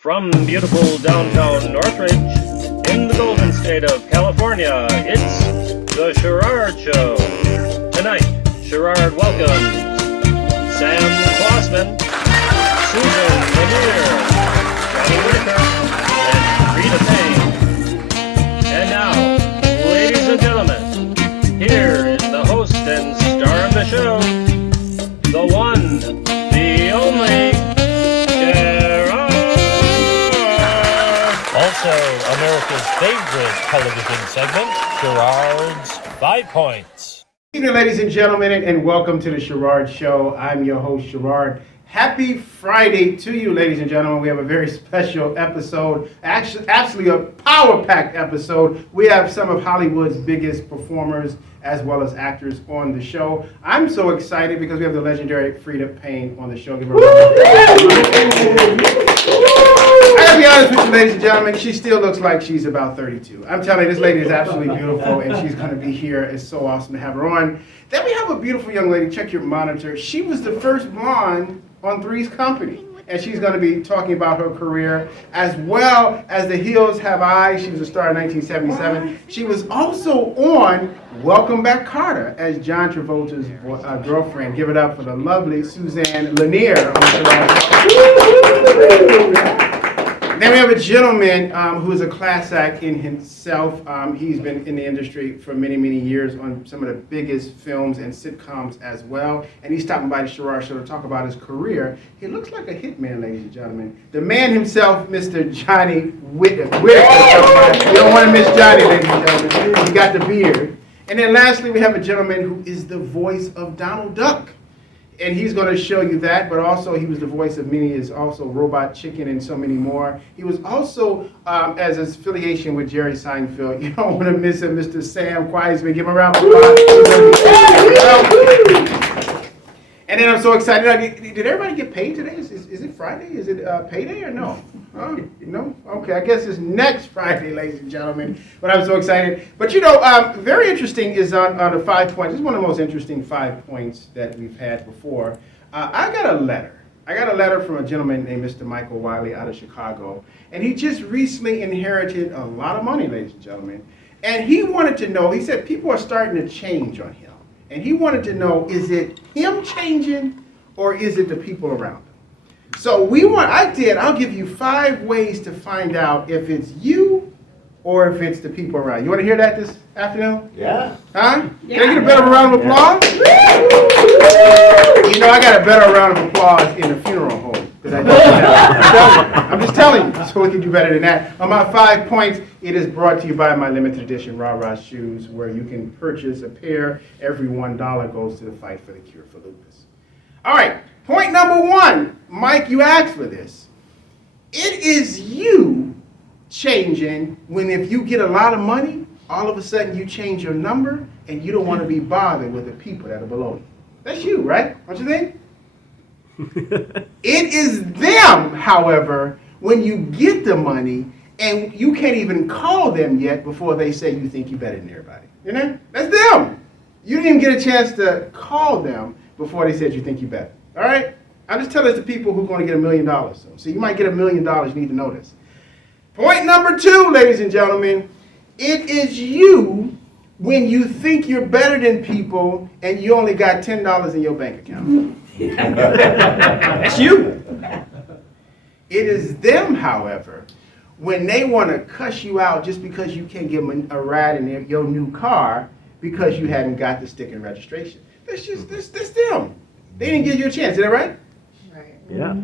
From beautiful downtown Northridge, in the golden state of California, it's the Sherard Show. Tonight, Sherard welcomes Sam Kwasman, Susan Lanier, Johnny Whitaker, and Freda Payne. And now, ladies and gentlemen, here is the host and star of the show, the one, the only, Also, America's favorite television segment, Sherard's 5 Points. Good evening, ladies and gentlemen, and welcome to the Sherard Show. I'm your host, Sherard. Happy Friday to you, ladies and gentlemen. We have a very special episode, actually a power-packed episode. We have some of Hollywood's biggest performers as well as actors on the show. I'm so excited because we have the legendary Freda Payne on the show. Give her a round of applause. I gotta be honest with you, ladies and gentlemen, she still looks like she's about 32. I'm telling you, this lady is absolutely beautiful, and she's gonna be here. It's so awesome to have her on. Then we have a beautiful young lady. Check your monitor. She was the first blonde on Three's Company, and she's going to be talking about her career as well as The Hills Have Eyes. She was a star in 1977. She was also on Welcome Back, Kotter as John Travolta's girlfriend. Give it up for the lovely Suzanne Lanier. Then we have a gentleman who is a class act in himself. He's been in the industry for many, many years on some of the biggest films and sitcoms as well. And he's stopping by the Sherard Show to talk about his career. He looks like a hitman, ladies and gentlemen. The man himself, Mr. Johnny Whitaker. You don't want to miss Johnny, ladies and gentlemen. He got the beard. And then lastly, we have a gentleman who is the voice of Donald Duck. And he's going to show you that, but also he was the voice of many, is also Robot Chicken and so many more. He was also, as his affiliation with Jerry Seinfeld, you don't want to miss him, Mr. Sam Kwasman. Give him a round of applause. And then I'm so excited. Did everybody get paid today? Is it Friday? Is it payday or no? No? Okay, I guess it's next Friday, ladies and gentlemen. But I'm so excited. But you know, very interesting is on the 5 points. This is one of the most interesting 5 points that we've had before. I got a letter. I got a letter from a gentleman named Mr. Michael Wiley out of Chicago. And he just recently inherited a lot of money, ladies and gentlemen. And he wanted to know, he said people are starting to change on him. And he wanted to know, is it him changing or is it the people around him? So I'll give you 5 ways to find out if it's you or if it's the people around you. You want to hear that this afternoon? Yeah. Huh? Yeah. Can I get a better round of applause? You know, I got a better round of applause in a funeral home. I'm just telling you, so we can do better than that. On my 5 points, it is brought to you by my limited edition Rah-Rah shoes, where you can purchase a pair. Every $1 goes to the fight for the cure for lupus. All right, point number 1. Mike, you asked for this. It is you changing when if you get a lot of money, all of a sudden you change your number and you don't want to be bothered with the people that are below you. That's you, right? Don't you think? It is them, however, when you get the money and you can't even call them yet before they say you think you're better than everybody. You know? That's them. You didn't even get a chance to call them before they said you think you're better. All right? I'm just telling the people who are going to get $1 million soon. So you might get $1 million. You need to know this. Point number 2, ladies and gentlemen. It is you when you think you're better than people and you only got $10 in your bank account. That's you. It is them, however, when they want to cuss you out just because you can't give them a ride in your new car because you hadn't got the stick and registration. That's them. They didn't give you a chance. Is that right? Right. Yeah.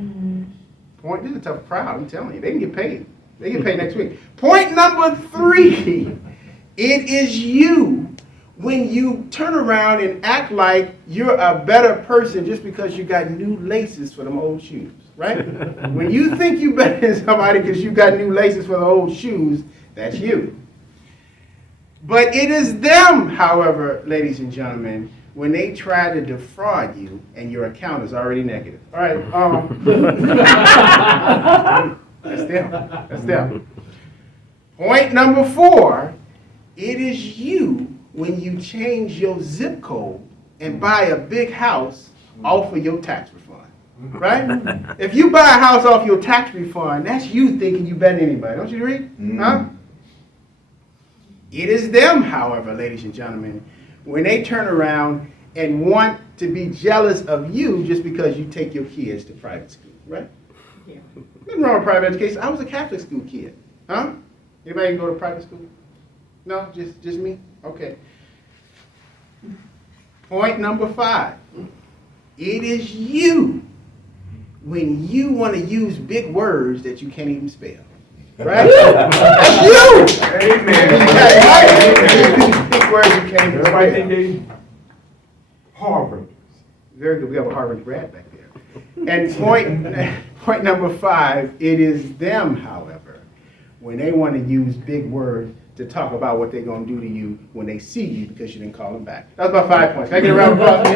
Point. This is a tough crowd. I'm telling you, they can get paid. They get paid next week. Point number 3. It is you when you turn around and act like you're a better person just because you got new laces for them old shoes, right? When you think you're better than somebody because you got new laces for the old shoes, that's you. But it is them, however, ladies and gentlemen, when they try to defraud you and your account is already negative. All right. That's them. That's them. Point number 4, it is you when you change your zip code and buy a big house off of your tax refund. right? If you buy a house off your tax refund, that's you thinking you better than anybody. Don't you agree? Huh? It is them, however, ladies and gentlemen, when they turn around and want to be jealous of you just because you take your kids to private school, right? Yeah. Nothing wrong with private education. I was a Catholic school kid. Huh? Anybody can go to private school? No? Just me? Okay. Point number 5. It is you when you want to use big words that you can't even spell. Right? That's you! Amen. Big words you can't even spell. Harvard. Very good. We have a Harvard grad back there. And point number 5, it is them, however, when they want to use big words to talk about what they're going to do to you when they see you because you didn't call them back. That's about 5 points. Can I get a round of applause?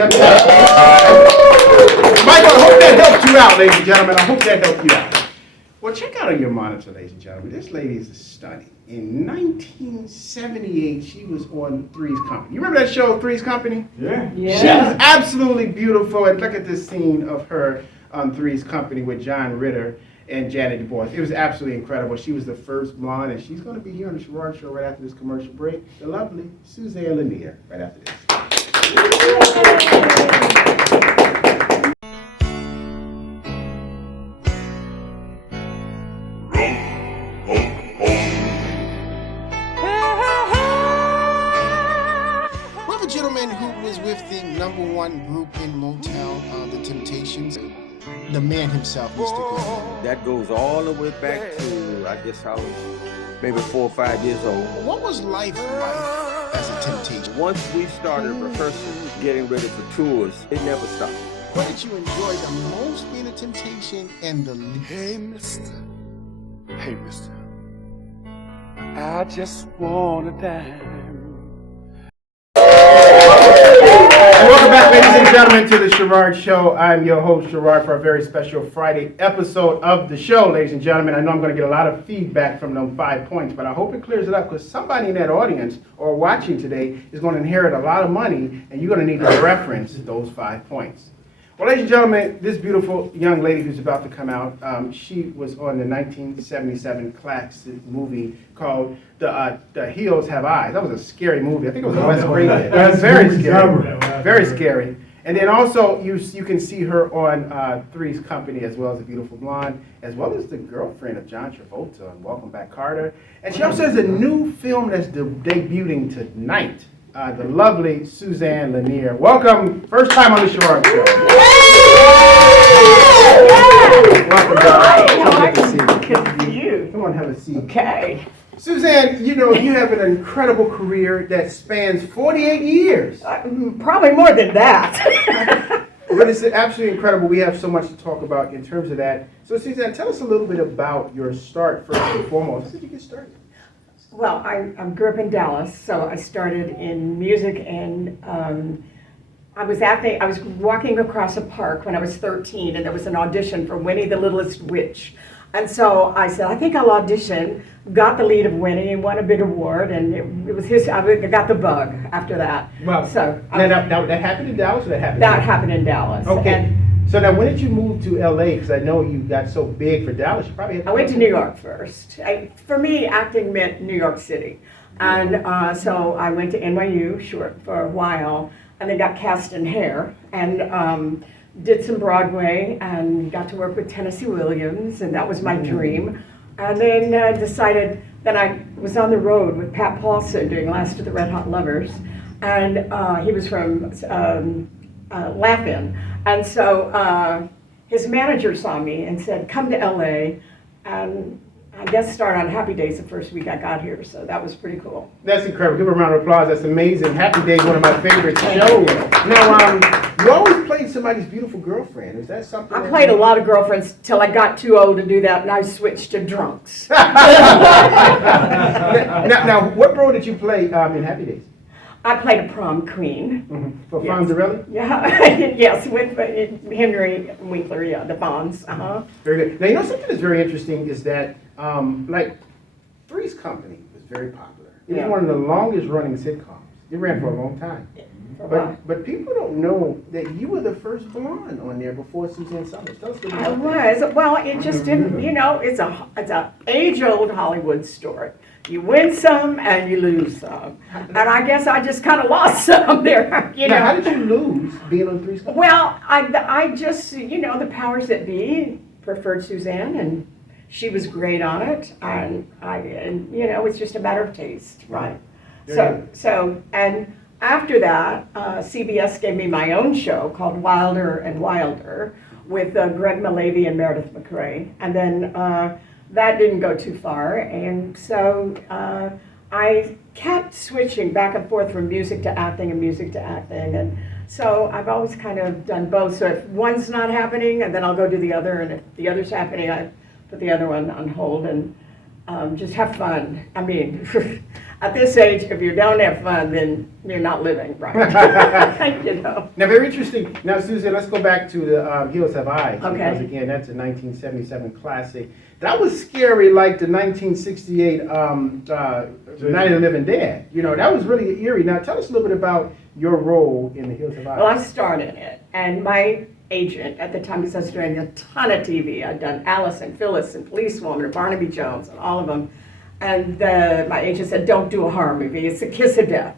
Michael, I hope that helped you out, ladies and gentlemen. I hope that helped you out. Well, check out on your monitor, ladies and gentlemen. This lady is stunning. In 1978, she was on Three's Company. You remember that show, Three's Company? Yeah. She was absolutely beautiful. And look at this scene of her on Three's Company with John Ritter and Janet Du Bois. It was absolutely incredible. She was the first blonde, and she's going to be here on the Sherard Show right after this commercial break. The lovely Suzanne Lanier right after this. Well, the gentleman who was with the #1 group in Motown, the Temptations, the man himself, Mr. Griffin. That goes all the way back to, I guess I was maybe 4 or 5 years old. What was life like as a Temptation? Once we started rehearsing, getting ready for tours, it never stopped. What did you enjoy the most being a Temptation and the least? Hey, mister. I just want a dime. And welcome back, ladies and gentlemen, to the Sherard Show. I'm your host, Sherard, for a very special Friday episode of the show, ladies and gentlemen. I know I'm going to get a lot of feedback from those 5 points, but I hope it clears it up because somebody in that audience or watching today is going to inherit a lot of money, and you're going to need to reference those 5 points. Well, ladies and gentlemen, this beautiful young lady who's about to come out, she was on the 1977 classic movie called The Hills Have Eyes. That was a scary movie. I think it was a Wes Craven. It was very scary. Very scary. And then also, you can see her on Three's Company, as well as a beautiful blonde, as well as the girlfriend of John Travolta on Welcome Back, Carter. And she also has a new film that's debuting tonight. The lovely Suzanne Lanier. Welcome, first time on the Sherard Show. Welcome, darling. So good to see you. Come on, have a seat. Okay. Suzanne, you know, you have an incredible career that spans 48 years. Probably more than that. But it's absolutely incredible. We have so much to talk about in terms of that. So, Suzanne, tell us a little bit about your start, first and foremost. How did you get started? Well, I grew up in Dallas, so I started in music, and I was walking across a park when I was 13, and there was an audition for Winnie the Littlest Witch. And so I said, I think I'll audition, got the lead of Winnie, won a big award, and it was I got the bug after that. Well, so now that happened in Dallas, or that happened? That happened in Dallas. Okay. And so now, when did you move to LA? Because I know you got so big for Dallas, you probably had to I went to New York first. For me, acting meant New York City. And so I went to NYU for a while, and then got cast in Hair, and did some Broadway, and got to work with Tennessee Williams, and that was my dream. And then decided that I was on the road with Pat Paulson doing Last of the Red Hot Lovers, and he was from Laugh-In. And so his manager saw me and said, come to LA, and I guess start on Happy Days the first week I got here, so that was pretty cool. That's incredible. Give a round of applause. That's amazing. Happy Days, one of my favorite shows. Now, you always played somebody's beautiful girlfriend. Is that something? I played a lot of girlfriends till I got too old to do that, and I switched to drunks. now, what role did you play in Happy Days? I played a prom queen. Mm-hmm. For Yes. Fonzarelli? Yeah, yes, with Henry Winkler, yeah, the Fonz. Very good. Now, you know, something that's very interesting is that, like, Three's Company was very popular. It was Yeah. one of the longest running sitcoms. You ran for a long time. For a while. But people don't know that you were the first blonde on there before Suzanne Summers. Tell us a little bit I about that. was. Well, it just didn't, it's a age-old Hollywood story. You win some and you lose some. And I guess I just kind of lost some there, Now, how did you lose being on Three's Company? Well, I just, the powers that be preferred Suzanne, and she was great on it. And it's just a matter of taste, right? And after that, CBS gave me my own show called Wilder and Wilder with Greg Malavy and Meredith McRae. And then that didn't go too far. And so I kept switching back and forth from music to acting and music to acting. And so I've always kind of done both. So if one's not happening, and then I'll go do the other. And if the other's happening, I put the other one on hold and just have fun. I mean, at this age, if you don't have fun, then you're not living, right? Now, very interesting. Now, Susan, let's go back to the Hills Have Eyes. Okay. Because, again, that's a 1977 classic. That was scary like the 1968 Night of the Living Dead. That was really eerie. Now, tell us a little bit about your role in the Hills Have Eyes. Well, I starred in it, and my agent at the time, because I was doing a ton of TV. I'd done Alice and Phyllis and Policewoman and Barnaby Jones and all of them. And my agent said, don't do a horror movie, it's a kiss of death.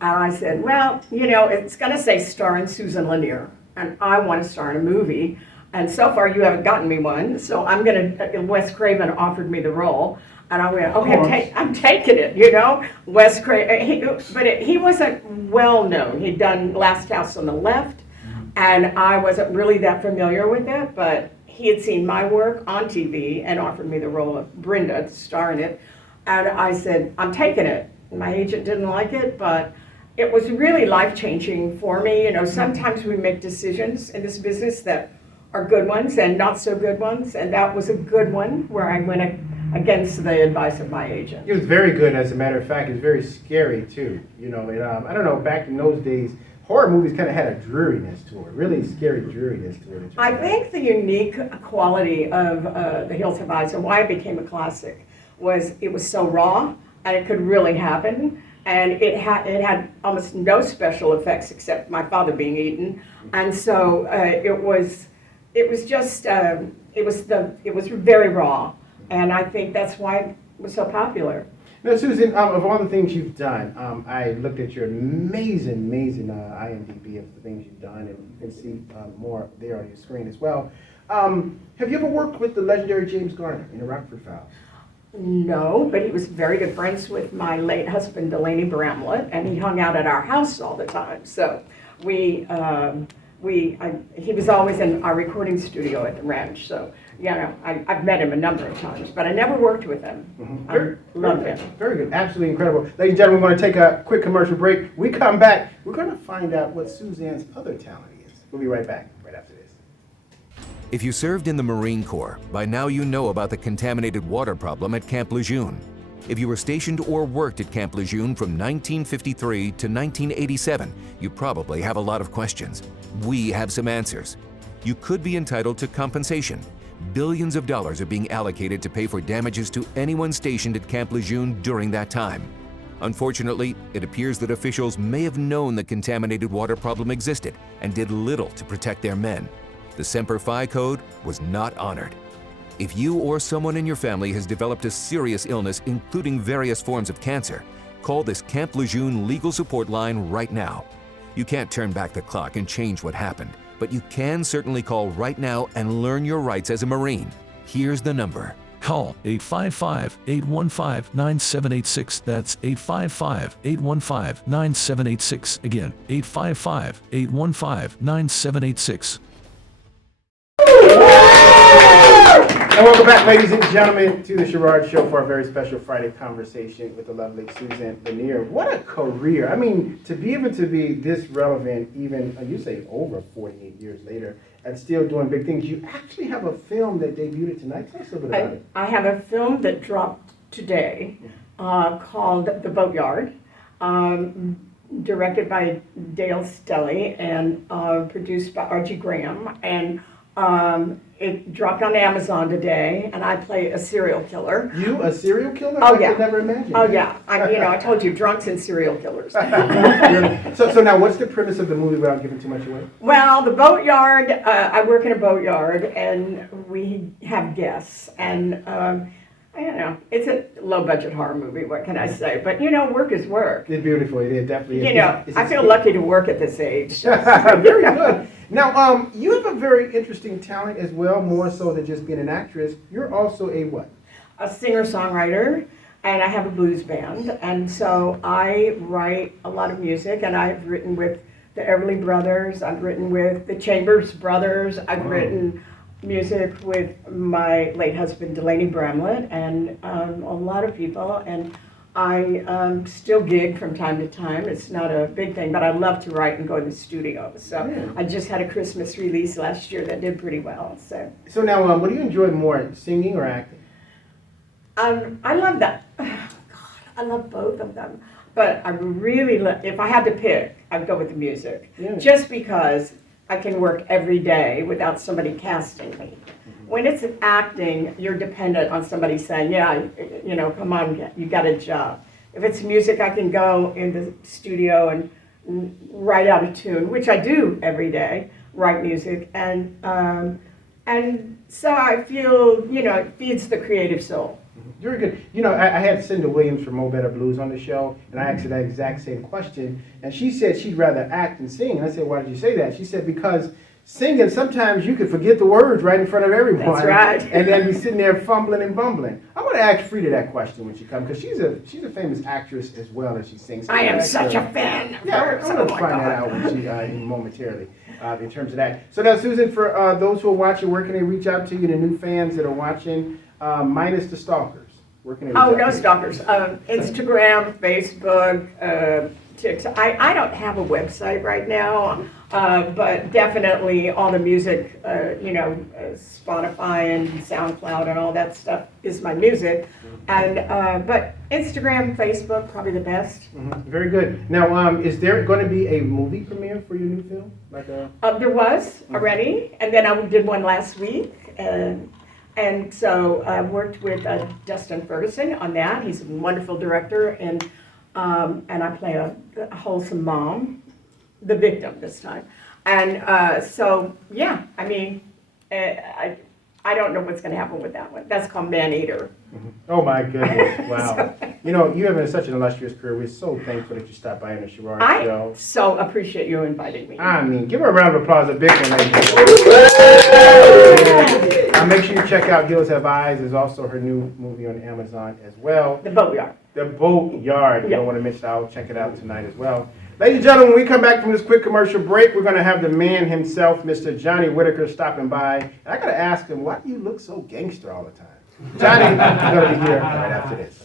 And I said, well, it's going to say starring Susan Lanier, and I want to star in a movie. And so far, you haven't gotten me one, so I'm going to, Wes Craven offered me the role. And I went, okay, I'm taking it, Wes Craven. He wasn't well known. He'd done Last House on the Left, and I wasn't really that familiar with it, but he had seen my work on TV and offered me the role of Brenda to star in it. And I said, I'm taking it. My agent didn't like it, but it was really life-changing for me. Sometimes we make decisions in this business that are good ones and not so good ones, and that was a good one where I went against the advice of my agent. It was very good, as a matter of fact. It was very scary, too. I don't know, back in those days, horror movies kind of had a dreariness to it, really scary dreariness to it. I think the unique quality of The Hills Have Eyes and why it became a classic was it was so raw and it could really happen, and it had almost no special effects except my father being eaten, and so it was very raw, and I think that's why it was so popular. Now, Susan, of all the things you've done, I looked at your amazing IMDb of the things you've done, and you can see more there on your screen as well. Have you ever worked with the legendary James Garner in the Rockford Files? No, but he was very good friends with my late husband, Delaney Bramlett, and he hung out at our house all the time. So he was always in our recording studio at the ranch. So, I've met him a number of times, but I never worked with him. Mm-hmm. I love him. Very good. Absolutely incredible. Ladies and gentlemen, we're going to take a quick commercial break. We come back, we're going to find out what Suzanne's other talent is. We'll be right back, right after this. If you served in the Marine Corps, by now you know about the contaminated water problem at Camp Lejeune. If you were stationed or worked at Camp Lejeune from 1953 to 1987, you probably have a lot of questions. We have some answers. You could be entitled to compensation. Billions of dollars are being allocated to pay for damages to anyone stationed at Camp Lejeune during that time. Unfortunately, it appears that officials may have known the contaminated water problem existed and did little to protect their men. The Semper Fi code was not honored. If you or someone in your family has developed a serious illness, including various forms of cancer, call this Camp Lejeune legal support line right now. You can't turn back the clock and change what happened, but you can certainly call right now and learn your rights as a Marine. Here's the number. Call 855-815-9786. That's 855-815-9786. Again, 855-815-9786. And welcome back, ladies and gentlemen, to the Sherard Show for a very special Friday conversation with the lovely Susan Lanier. What a career. I mean, to be able to be this relevant, even, you say over 48 years later, and still doing big things. You actually have a film that debuted tonight. Tell us a little bit about it. I have a film that dropped today called The Boatyard, directed by Dale Stelly and produced by R.G. Graham. And It dropped on Amazon today, and I play a serial killer. You, a serial killer? Oh, I yeah. could never imagine. Oh, yeah. I told you, drunks and serial killers. So now what's the premise of the movie without giving too much away? Well, the boatyard, I work in a boatyard, and we have guests, and I don't know, it's a low-budget horror movie, what can I say? But, work is work. It's beautiful, it definitely is. I feel lucky to work at this age. Very good. Now, you have a very interesting talent as well, more so than just being an actress. You're also a what? A singer-songwriter, and I have a blues band, and so I write a lot of music, and I've written with the Everly Brothers, I've written with the Chambers Brothers, I've written music with my late husband Delaney Bramlett, and a lot of people, and I still gig from time to time. It's not a big thing, but I love to write and go to the studio. So I just had a Christmas release last year that did pretty well. So now, what do you enjoy more, singing or acting? I love that. God, I love both of them. But I really if I had to pick, I'd go with the music. Just because I can work every day without somebody casting me. When it's acting, you're dependent on somebody saying, yeah, come on, you got a job. If it's music, I can go in the studio and write out a tune, which I do every day, write music. And so I feel, it feeds the creative soul. Very good. I had Cinda Williams from Mo Better Blues on the show, and I asked her that exact same question, and she said she'd rather act than sing. And I said, why did you say that? She said, because singing, sometimes you could forget the words right in front of everyone. That's right. And then be sitting there fumbling and bumbling. I'm going to ask Freda that question when she comes, because she's a famous actress as well as she sings. I am such a fan. Yeah, I'm going to find that out when she momentarily. In terms of that. So now, Susan, for those who are watching, where can they reach out to you, the new fans that are watching, minus the stalkers? Where can they reach out no to you? stalkers. Instagram, Facebook, TikTok. I don't have a website right now, but definitely all the music, Spotify and SoundCloud and all that stuff is my music. And but Instagram, Facebook, probably the best. Very good. Now, is there going to be a movie premiere for your new film? There was already, and then I did one last week. And so I worked with Dustin Ferguson on that. He's a wonderful director, and I play a wholesome mom, the victim this time. And so, yeah, I mean, I don't know what's going to happen with that one. That's called Man Eater. Oh my goodness! Wow. You have such an illustrious career. We're so thankful that you stopped by on the Sherard Show. I so appreciate you inviting me. I mean, give her a round of applause, a big one, ladies. Make sure you check out Hills Have Eyes. There's also her new movie on Amazon as well. The Boatyard. The Boatyard. You don't want to miss it out. Check it out tonight as well. Ladies and gentlemen, when we come back from this quick commercial break, we're going to have the man himself, Mr. Johnny Whitaker, stopping by. And I got to ask him, why do you look so gangster all the time? Johnny is going to be here right after this.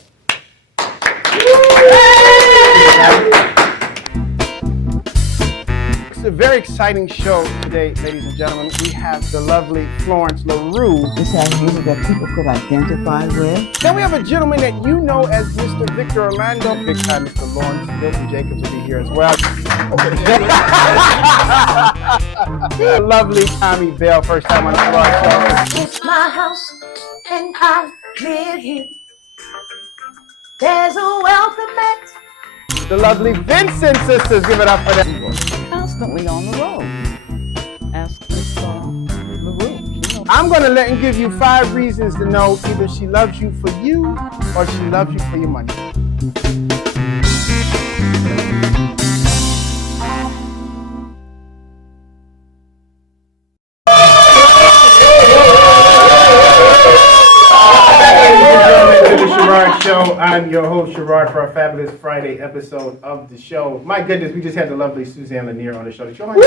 It's a very exciting show today, ladies and gentlemen. We have the lovely Florence LaRue. This has music that people could identify with. Then we have a gentleman that you know as Mr. Victor Orlando. Big time Mr. Lawrence Milton Jacobs will be here as well. Lovely Tommy Bell, first time on the Sherard Show. It's my house and I live here. There's a welcome mat. The lovely Vincent sisters, give it up for them. Constantly on the road. Ask Miss LaRue. I'm going to let him give you 5 reasons to know either she loves you for you or she loves you for your money. Sherard Show. I'm your host, Sherard, for our fabulous Friday episode of the show. My goodness, we just had the lovely Suzanne Lanier on the show. She makes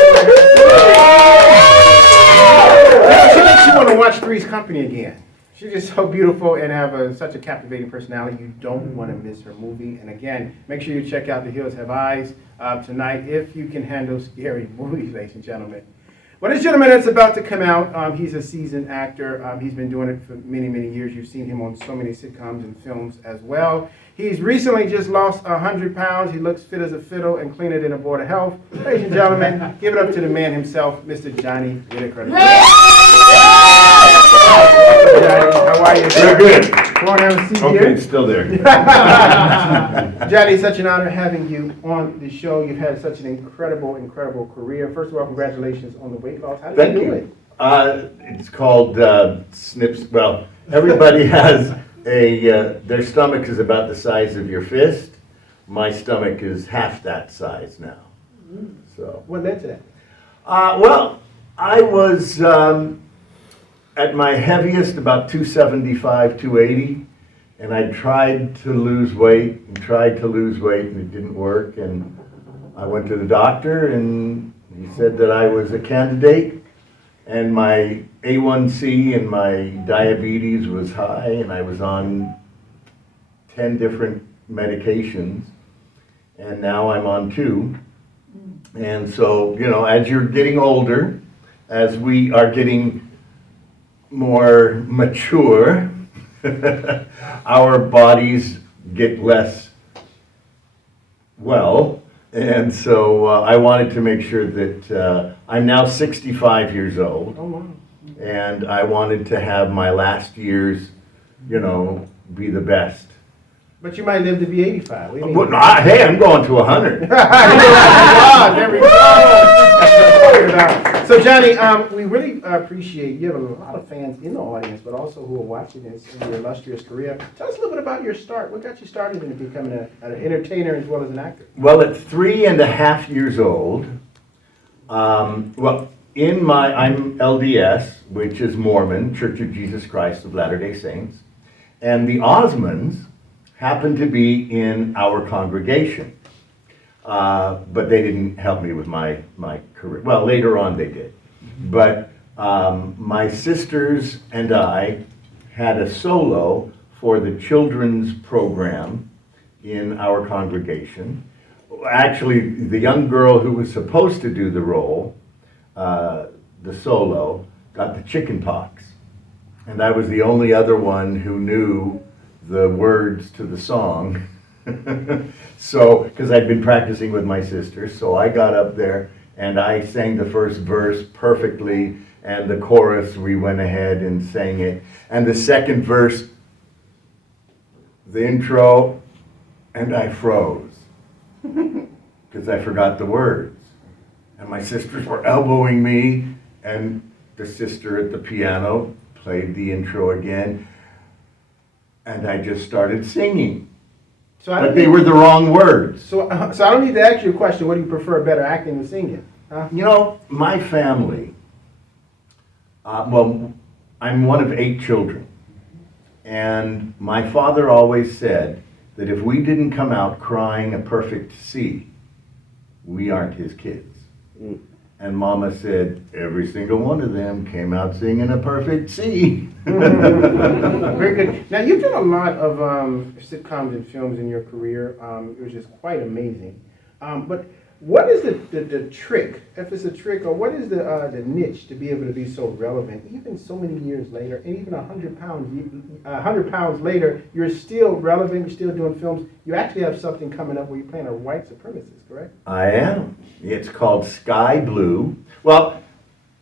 you want to watch Three's Company again. She's just so beautiful and have such a captivating personality. You don't want to miss her movie. And again, make sure you check out The Hills Have Eyes tonight if you can handle scary movies, ladies and gentlemen. Well, this gentleman that's about to come out, he's a seasoned actor. He's been doing it for many, many years. You've seen him on so many sitcoms and films as well. He's recently just lost 100 pounds. He looks fit as a fiddle and cleaner than a board of health. Ladies and gentlemen, give it up to the man himself, Mr. Johnny Whitaker. Johnny. How are you? We're good. Come on, have a seat Okay, here. it's still there. Johnny, it's such an honor having you on the show. You've had such an incredible, incredible career. First of all, congratulations on the weight loss. How did you do it? It's called snips. Well, everybody has their stomach is about the size of your fist. My stomach is half that size now. So. What led to that? Well, I was at my heaviest about 275, 280, and I tried to lose weight and it didn't work. And I went to the doctor, and he said that I was a candidate, and my A1C and my diabetes was high, and I was on 10 different medications, and now I'm on 2. And so, you know, as you're getting older, as we are getting more mature, our bodies get less well. And so I wanted to make sure that I'm now 65 years old. Oh, wow. And I wanted to have my last years, you know, be the best. But you might live to be 85. What do you mean? Well, hey, I'm going to 100. There we go. So, Johnny, we really appreciate you have a lot of fans in the audience, but also who are watching this in your illustrious career. Tell us a little bit about your start. What got you started in becoming an entertainer as well as an actor? Well, at 3.5 years old, I'm LDS, which is Mormon, Church of Jesus Christ of Latter-day Saints, and the Osmonds happened to be in our congregation, but they didn't help me with my career. Well, later on they did, but my sisters and I had a solo for the children's program in our congregation. Actually, the young girl who was supposed to do the role, the solo, got the chicken pox, and I was the only other one who knew the words to the song. So, because I'd been practicing with my sister, so I got up there and I sang the first verse perfectly, and the chorus we went ahead and sang it, and the second verse, the intro, and I froze because I forgot the words, and my sisters were elbowing me, and the sister at the piano played the intro again, and I just started singing. But they were the wrong words. So I don't need to ask you a question. What do you prefer, better, acting or singing? You know, my family, well, I'm one of 8 children. And my father always said that if we didn't come out crying a perfect C, we aren't his kids. And Mama said every single one of them came out singing a perfect C. Very good. Now, you've done a lot of sitcoms and films in your career, which is quite amazing. But what is the trick, if it's a trick, or what is the niche to be able to be so relevant, even so many years later, and even 100 pounds later, you're still relevant, you're still doing films. You actually have something coming up where you're playing a white supremacist, correct? I am. It's called Sky Blue. Well,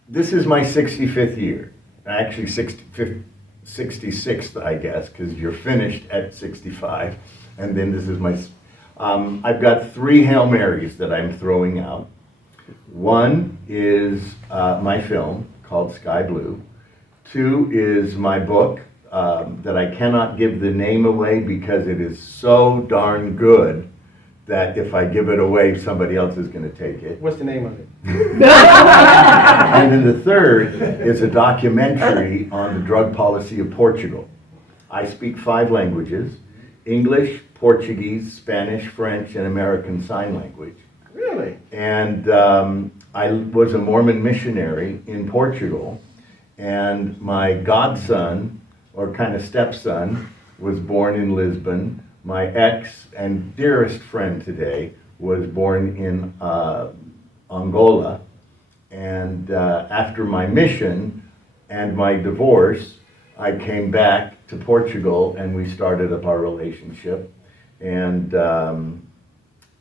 this is my 65th year. Actually, 66th, I guess, because you're finished at 65. And then this is my... I've got 3 Hail Marys that I'm throwing out. One is my film called Sky Blue. 2 is my book that I cannot give the name away because it is so darn good that if I give it away, somebody else is going to take it. What's the name of it? And then the 3rd is a documentary on the drug policy of Portugal. I speak 5 languages: English, Portuguese, Spanish, French, and American Sign Language. Really? And I was a Mormon missionary in Portugal, and my godson, or kind of stepson, was born in Lisbon. My ex and dearest friend today was born in Angola. And after my mission and my divorce, I came back to Portugal and we started up our relationship. And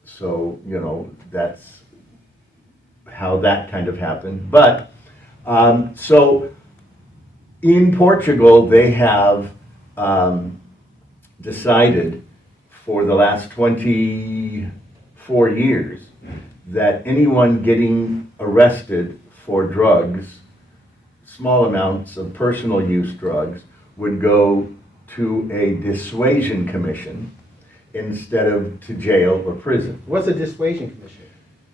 so, you know, that's how that kind of happened. But so In Portugal, they have decided for the last 24 years that anyone getting arrested for drugs, small amounts of personal use drugs, would go to a dissuasion commission instead of to jail or prison. What's a dissuasion commission?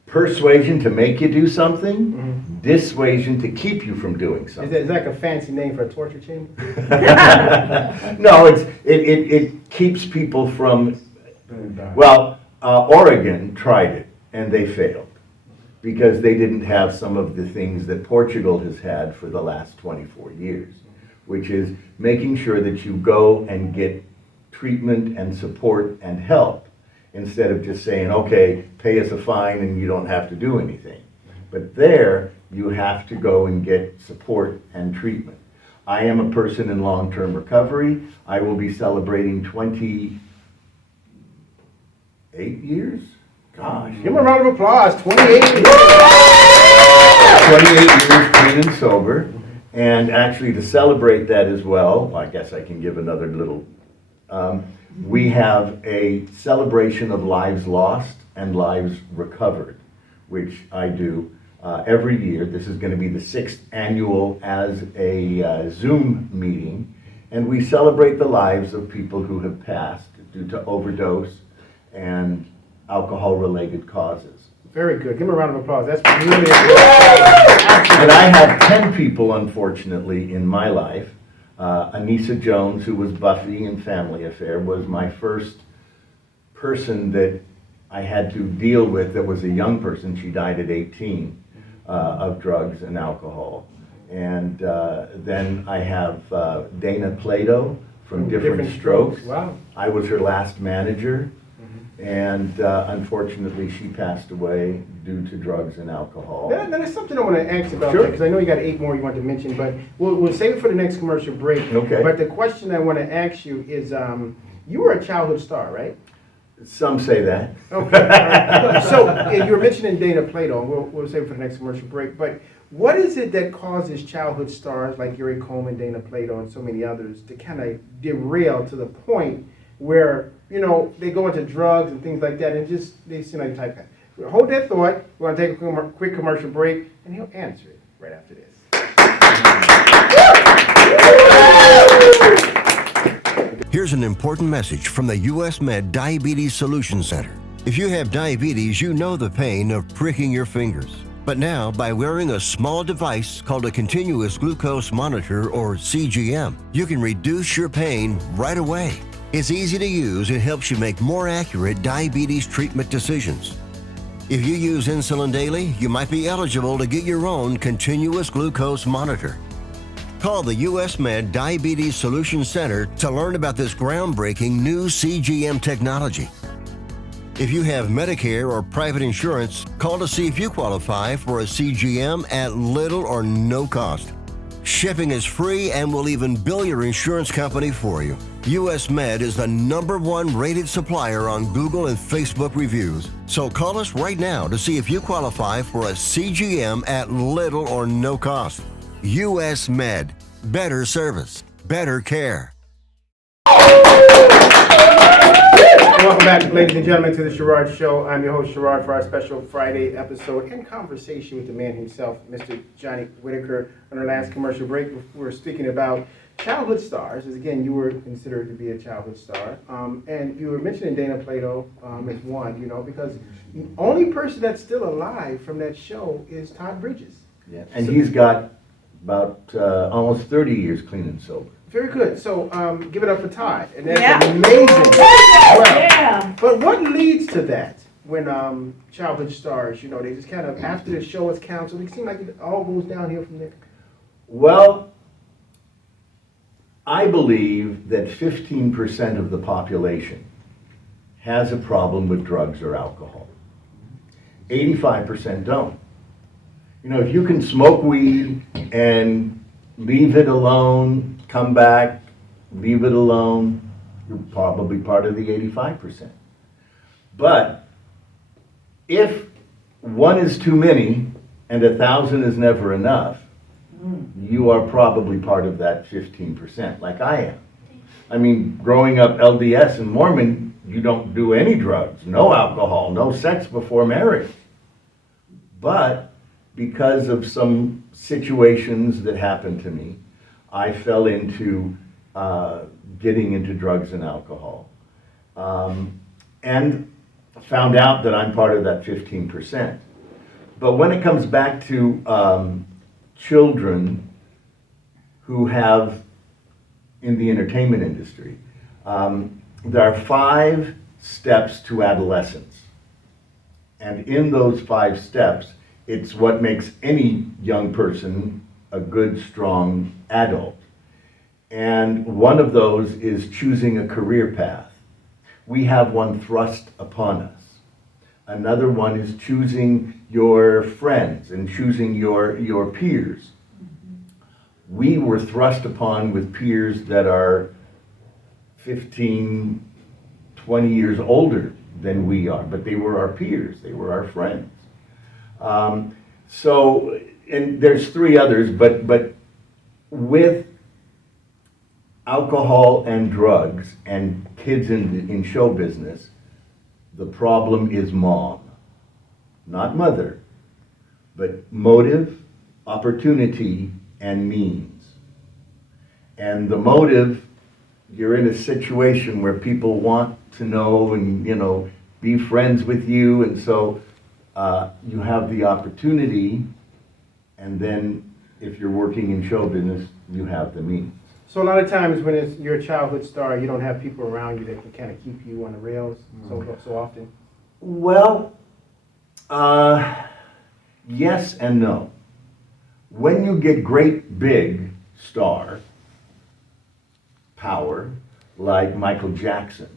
Persuasion to make you do something, dissuasion to keep you from doing something. Is that like a fancy name for a torture chamber? No, it keeps people from, well, Oregon tried it and they failed because they didn't have some of the things that Portugal has had for the last 24 years, which is making sure that you go and get treatment and support and help instead of just saying, okay, pay us a fine and you don't have to do anything. But there, you have to go and get support and treatment. I am a person in long-term recovery. I will be celebrating 28 years? Gosh. Give him a round of applause. 28 years. 28 years clean and sober. And actually to celebrate that as well, I guess I can give another little, we have a celebration of lives lost and lives recovered, which I do every year. This is going to be the 6th annual as a Zoom meeting, and we celebrate the lives of people who have passed due to overdose and alcohol-related causes. Very good. Give him a round of applause. That's really good. But I have 10 people, unfortunately, in my life. Anissa Jones, who was Buffy in Family Affair, was my first person that I had to deal with that was a young person. She died at 18 of drugs and alcohol. And then I have Dana Plato from Different Strokes. Wow. I was her last manager. And unfortunately, she passed away due to drugs and alcohol. Now, there's something I want to ask about Sure. that, because I know you got 8 more you want to mention, but we'll save it for the next commercial break. Okay. But the question I want to ask you is, you were a childhood star, right? Some say that. Okay. All right. So you were mentioning Dana Plato, and we'll save it for the next commercial break. But what is it that causes childhood stars like Gary Coleman, Dana Plato, and so many others to kind of derail to the point where, you know, they go into drugs and things like that, and just they seem like the type of guy? Hold that thought. We're going to take a quick commercial break, and he'll answer it right after this. Here's an important message from the U.S. Med Diabetes Solution Center. If you have diabetes, you know the pain of pricking your fingers. But now, by wearing a small device called a continuous glucose monitor, or CGM, you can reduce your pain right away. It's easy to use and helps you make more accurate diabetes treatment decisions. If you use insulin daily, you might be eligible to get your own continuous glucose monitor. Call the U.S. Med Diabetes Solution Center to learn about this groundbreaking new CGM technology. If you have Medicare or private insurance, call to see if you qualify for a CGM at little or no cost. Shipping is free and will even bill your insurance company for you. U.S. Med is the #1 rated supplier on Google and Facebook reviews. So call us right now to see if you qualify for a CGM at little or no cost. U.S. Med. Better service. Better care. Welcome back, ladies and gentlemen, to the Sherard Show. I'm your host, Sherard, for our special Friday episode and conversation with the man himself, Mr. Johnny Whitaker. On our last commercial break, we were speaking about childhood stars, as again, you were considered to be a childhood star. And you were mentioning Dana Plato as one, you know, because the only person that's still alive from that show is Todd Bridges. Yeah. And so, he's got about almost 30 years clean and sober. Very good. So give it up for Todd. And that's amazing. Well, but what leads to that when childhood stars, you know, they just kind of, after the show is canceled, it seems like it all goes downhill from there? Well, I believe that 15% of the population has a problem with drugs or alcohol. 85% don't. You know, if you can smoke weed and leave it alone, come back, leave it alone, you're probably part of the 85%. But if one is too many and 1,000 is never enough, you are probably part of that 15%, like I am. I mean, growing up LDS and Mormon, you don't do any drugs, no alcohol, no sex before marriage. But because of some situations that happened to me, I fell into getting into drugs and alcohol. And found out that I'm part of that 15%. But when it comes back to children who have, in the entertainment industry, there are 5 steps to adolescence. And in those 5 steps, it's what makes any young person a good, strong adult. And one of those is choosing a career path. We have one thrust upon us. Another one is choosing your friends and choosing your peers. We were thrust upon with peers that are 15, 20 years older than we are, but they were our peers, they were our friends. So, and there's 3 others, but with alcohol and drugs and kids in show business, the problem is mom, not mother, but motive, opportunity, and means. And the motive, you're in a situation where people want to know and, be friends with you, and so you have the opportunity, and then if you're working in show business, you have the means. So a lot of times when you're a childhood star, you don't have people around you that can kind of keep you on the rails so often? Well, yes and no. When you get great big star power, like Michael Jackson,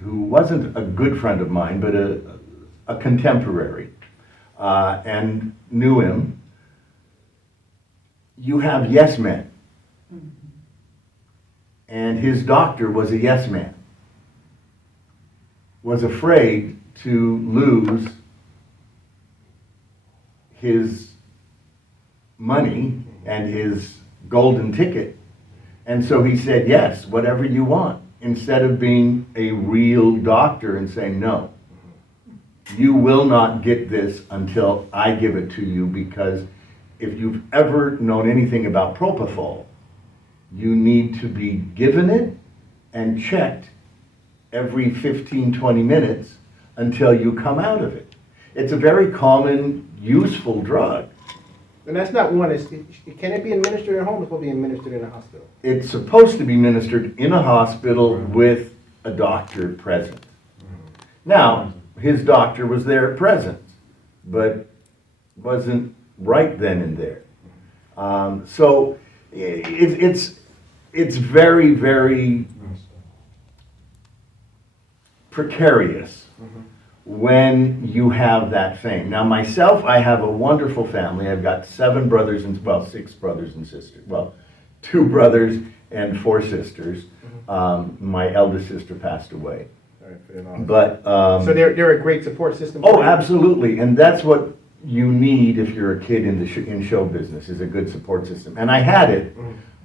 who wasn't a good friend of mine, but a contemporary, and knew him, you have yes men. And his doctor was a yes man, was afraid to lose his money and his golden ticket. And so he said, yes, whatever you want, instead of being a real doctor and saying, no, you will not get this until I give it to you, because if you've ever known anything about propofol, you need to be given it and checked every 15, 20 minutes until you come out of it. It's a very common, useful drug. And that's not one, can it be administered at home, or supposed to be administered in a hospital? It's supposed to be administered in a hospital with a doctor present. Now, his doctor was there present, but wasn't right then and there. So it's very, very precarious when you have that fame. Now myself, I have a wonderful family. I've got 7 brothers and, 6 brothers and sisters. Well, 2 brothers and 4 sisters. My eldest sister passed away. But so they're a great support system. Oh, absolutely, and that's what you need if you're a kid in the in show business, is a good support system. And I had it,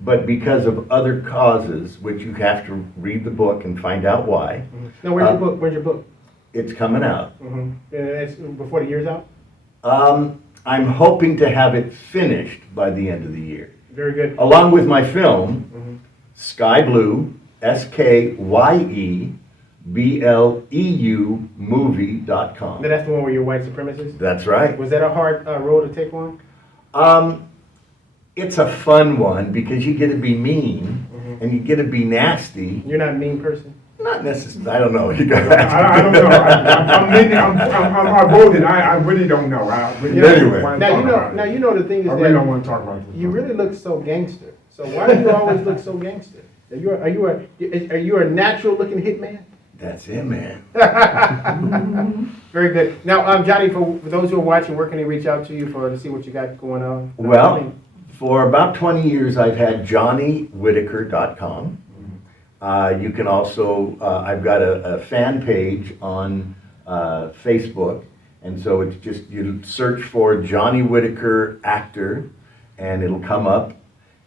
but because of other causes, which you have to read the book and find out why. Now, where's your book? Where's your book? It's coming out. It's before the year's out? I'm hoping to have it finished by the end of the year. Very good. Along with my film, Sky Blue, SKYEBLEU movie.com. Now, that's the one where you're white supremacist? That's right. Was that a hard road to take on? It's a fun one because you get to be mean and you get to be nasty. You're not a mean person? Not necessarily. I don't know. You got I don't know. I'm voted. I really don't know. Anyway. Now you know the thing is I really don't want to talk about this. You really look so gangster. So why do you always look so gangster? Are you a natural looking hitman? That's it, man. Very good. Now, Johnny, for those who are watching, where can they reach out to you to see what you got going on? Well, for about 20 years, I've had JohnnyWhitaker.com. You can also, I've got a fan page on Facebook, and so it's just, you search for Johnny Whitaker actor, and it'll come up,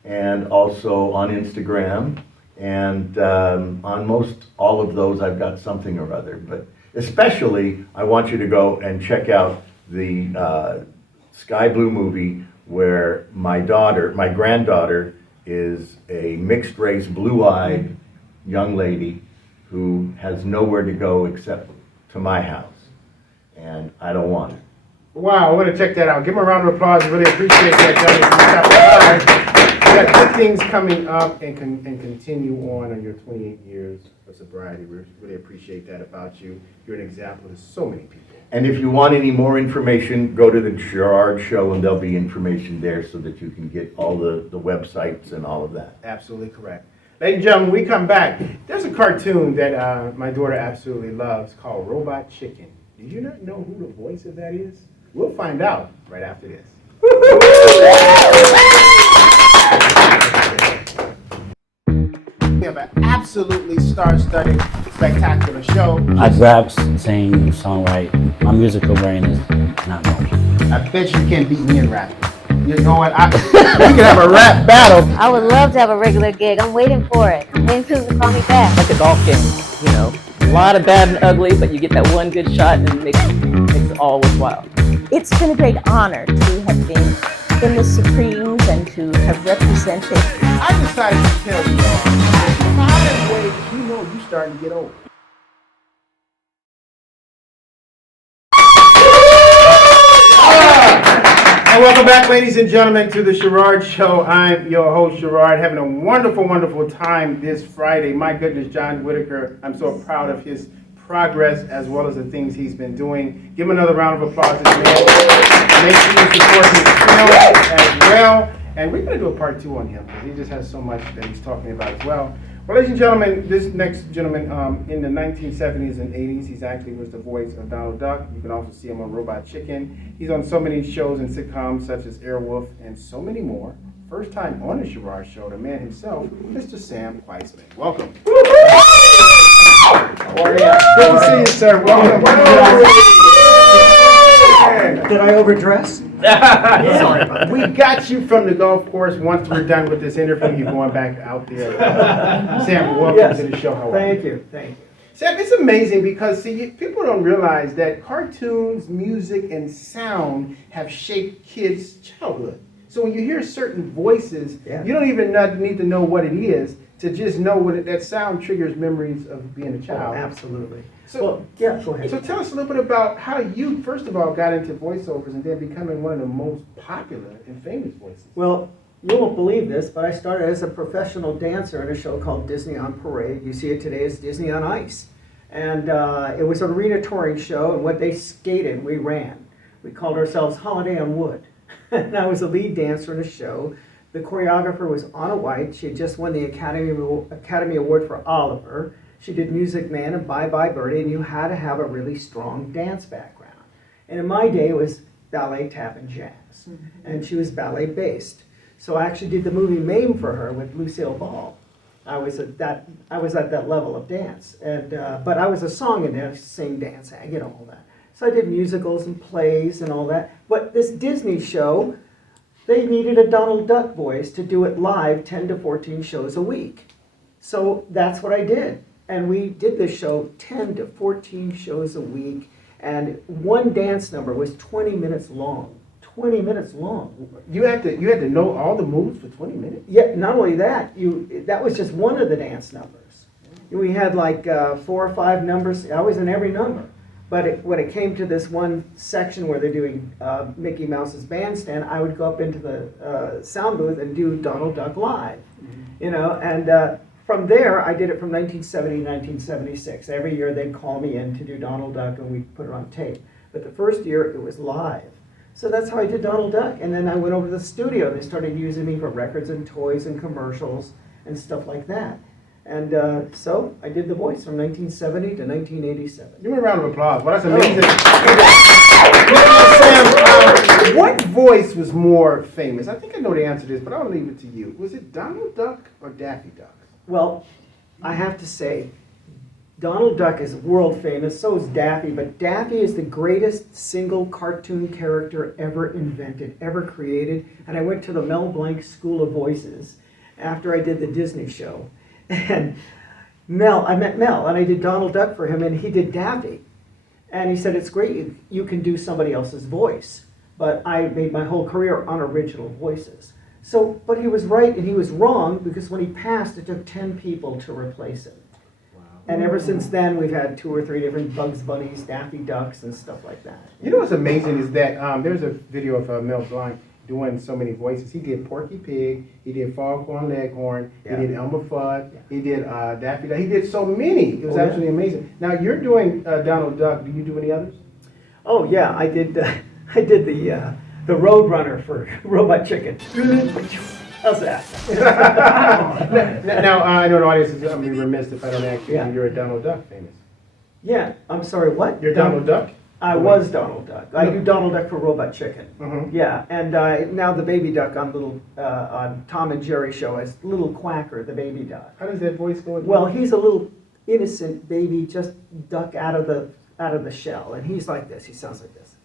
and also on Instagram, and on most all of those I've got something or other. But especially, I want you to go and check out the Sky Blue movie, where my granddaughter is a mixed race, blue-eyed young lady who has nowhere to go except to my house, and I don't want it. Wow, I want to check that out. Give him a round of applause. I really appreciate that, Johnny. You got good things coming up and continue on your 28 years of sobriety. We really appreciate that about you. You're an example to so many people. And if you want any more information, go to the Sherard Show, and there'll be information there so that you can get all the websites and all of that. Absolutely correct. Ladies and gentlemen, when we come back, there's a cartoon that my daughter absolutely loves called Robot Chicken. Do you not know who the voice of that is? We'll find out right after this. We have an absolutely star-studded, spectacular show. I rap, sing, songwrite. My musical brain is not normal. I bet you can't beat me in rap. You know what? We can have a rap battle. I would love to have a regular gig. I'm waiting for it. I'm waiting for them to call me back. Like a golf game, you know. A lot of bad and ugly, but you get that one good shot and it makes it all worthwhile. It's been a great honor to have been in the Supremes and to have represented. I decided to tell you all, modern ways, you know you're starting to get old. And welcome back, ladies and gentlemen, to the Sherard Show. I'm your host, Sherard, having a wonderful, wonderful time this Friday. My goodness, John Whitaker, I'm so proud of his progress as well as the things he's been doing. Give him another round of applause, man. Make sure you support his film as well. And we're going to do a part 2 on him because he just has so much that he's talking about as well. Well, ladies and gentlemen, this next gentleman, in the 1970s and 80s, he's actually was the voice of Donald Duck. You can also see him on Robot Chicken. He's on so many shows and sitcoms such as Airwolf and so many more. First time on the Sherard Show, the man himself, Mr. Sam Kwasman. Welcome. How are you? Good to see you, sir. Welcome. Did I overdress? Sorry about that. We got you from the golf course. Once we're done with this interview, you're going back out there. Sam, welcome to the show. How are you? Thank you. Thank you. Sam, it's amazing because, see, people don't realize that cartoons, music, and sound have shaped kids' childhood. So when you hear certain voices, you don't even need to know what it is to just know what that sound triggers memories of being a child. Oh, absolutely. So, well, yeah, go ahead. So tell us a little bit about how you, first of all, got into voiceovers and then becoming one of the most popular and famous voices. Well, you won't believe this, but I started as a professional dancer in a show called Disney on Parade. You see it today as Disney on Ice. And it was an arena touring show, and what they skated, we ran. We called ourselves Holiday on Wood. And I was a lead dancer in the show. The choreographer was Anna White. She had just won the Academy Award for Oliver. She did Music Man and Bye Bye Birdie, and you had to have a really strong dance background. And in my day, it was ballet, tap, and jazz. And she was ballet based. So I actually did the movie Mame for her with Lucille Ball. I was at that level of dance. And but I was a song and dance, sing, dance, you know, all that. So I did musicals and plays and all that. But this Disney show, they needed a Donald Duck voice to do it live 10 to 14 shows a week. So that's what I did. And we did this show 10 to 14 shows a week. And one dance number was 20 minutes long. 20 minutes long. You had to know all the moves for 20 minutes? Yeah, not only that, that was just one of the dance numbers. We had like 4 or 5 numbers. I was in every number. But when it came to this one section where they're doing Mickey Mouse's Bandstand, I would go up into the sound booth and do Donald Duck live. You know, and from there, I did it from 1970 to 1976. Every year they'd call me in to do Donald Duck and we'd put it on tape. But the first year it was live. So that's how I did Donald Duck. And then I went over to the studio. They started using me for records and toys and commercials and stuff like that. And so I did the voice from 1970 to 1987. Give me a round of applause. Well, that's amazing. Sam, what voice was more famous? I think I know the answer to this, but I'll leave it to you. Was it Donald Duck or Daffy Duck? Well, I have to say, Donald Duck is world famous, so is Daffy, but Daffy is the greatest single cartoon character ever invented, ever created. And I went to the Mel Blanc School of Voices after I did the Disney show. And I met Mel, and I did Donald Duck for him, and he did Daffy. And he said, it's great, you can do somebody else's voice. But I made my whole career on original voices. So, but he was right and he was wrong, because when he passed, it took 10 people to replace him. And ever since then, we've had 2 or 3 different Bugs Bunnies, Daffy Ducks, and stuff like that. You know what's amazing is that there's a video of Mel Blanc doing so many voices. He did Porky Pig, he did Foghorn Leghorn, he did Elmer Fudd, he did Daffy Duck. He did so many. It was absolutely amazing. Now you're doing Donald Duck. Do you do any others? Oh yeah, I did. I did the Roadrunner for Robot Chicken. How's that? Now I know the audience is going to be remiss if I don't ask you. You're a Donald Duck famous. Yeah, I'm sorry. What? You're Donald Duck. I was Donald Duck. I do Donald Duck for Robot Chicken. Yeah, and now the baby duck on on Tom and Jerry show as Little Quacker, the baby duck. How does that voice go? Well, he's a little innocent baby, just duck out of the shell, and he's like this. He sounds like this.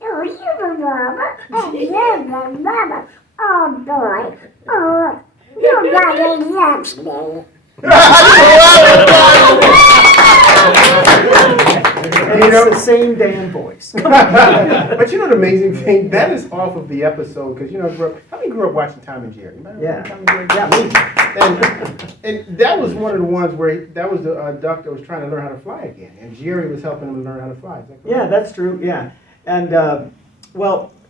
Oh, you're the mama. Oh, you're the mama. Oh, boy. Oh, nobody loves me. And it's the same damn voice. But you know the amazing thing? That is off of the episode, because how many grew up watching Tom and Jerry? Yeah. Tom and Jerry? And that was one of the ones where that was the duck that was trying to learn how to fly again, and Jerry was helping him learn how to fly. Is that correct? Yeah, that's true. Yeah, and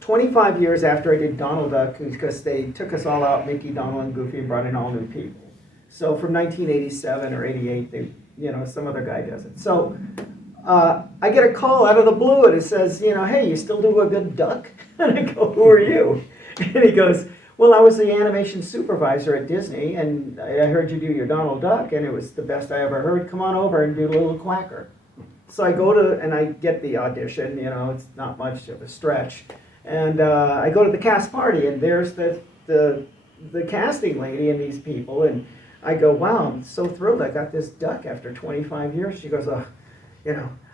25 years after I did Donald Duck, because they took us all out, Mickey, Donald, and Goofy, and brought in all new people. So from 1987 or 88, some other guy does it. So I get a call out of the blue, and it says, hey, you still do a good duck? And I go, who are you? And he goes, well, I was the animation supervisor at Disney, and I heard you do your Donald Duck, and it was the best I ever heard. Come on over and do Little Quacker. So I go to, and I get the audition, it's not much of a stretch. And I go to the cast party, and there's the casting lady and these people, and I go, wow, I'm so thrilled I got this duck after 25 years. She goes, I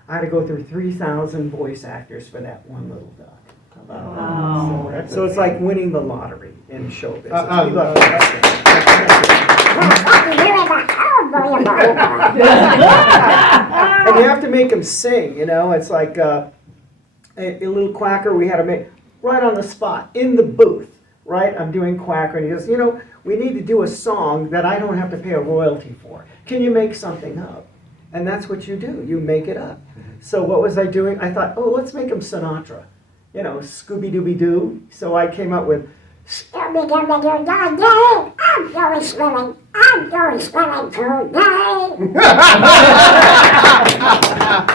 had to go through 3,000 voice actors for that one little duck. Oh. So it's like winning the lottery in show business. And you have to make them sing, It's like a Little Quacker we had to make right on the spot, in the booth, right? I'm doing Quacker, and he goes, we need to do a song that I don't have to pay a royalty for. Can you make something up? And that's what you do. You make it up. So what was I doing? I thought, let's make him Sinatra. Scooby-Dooby-Doo. So I came up with, Scooby-Dooby-Doo, I'm going swimming. I'm going swimming today.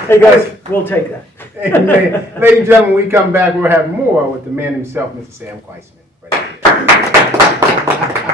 Hey guys, we'll take that. Ladies and gentlemen, when we come back, we'll have more with the man himself, Mr. Sam Kwasman.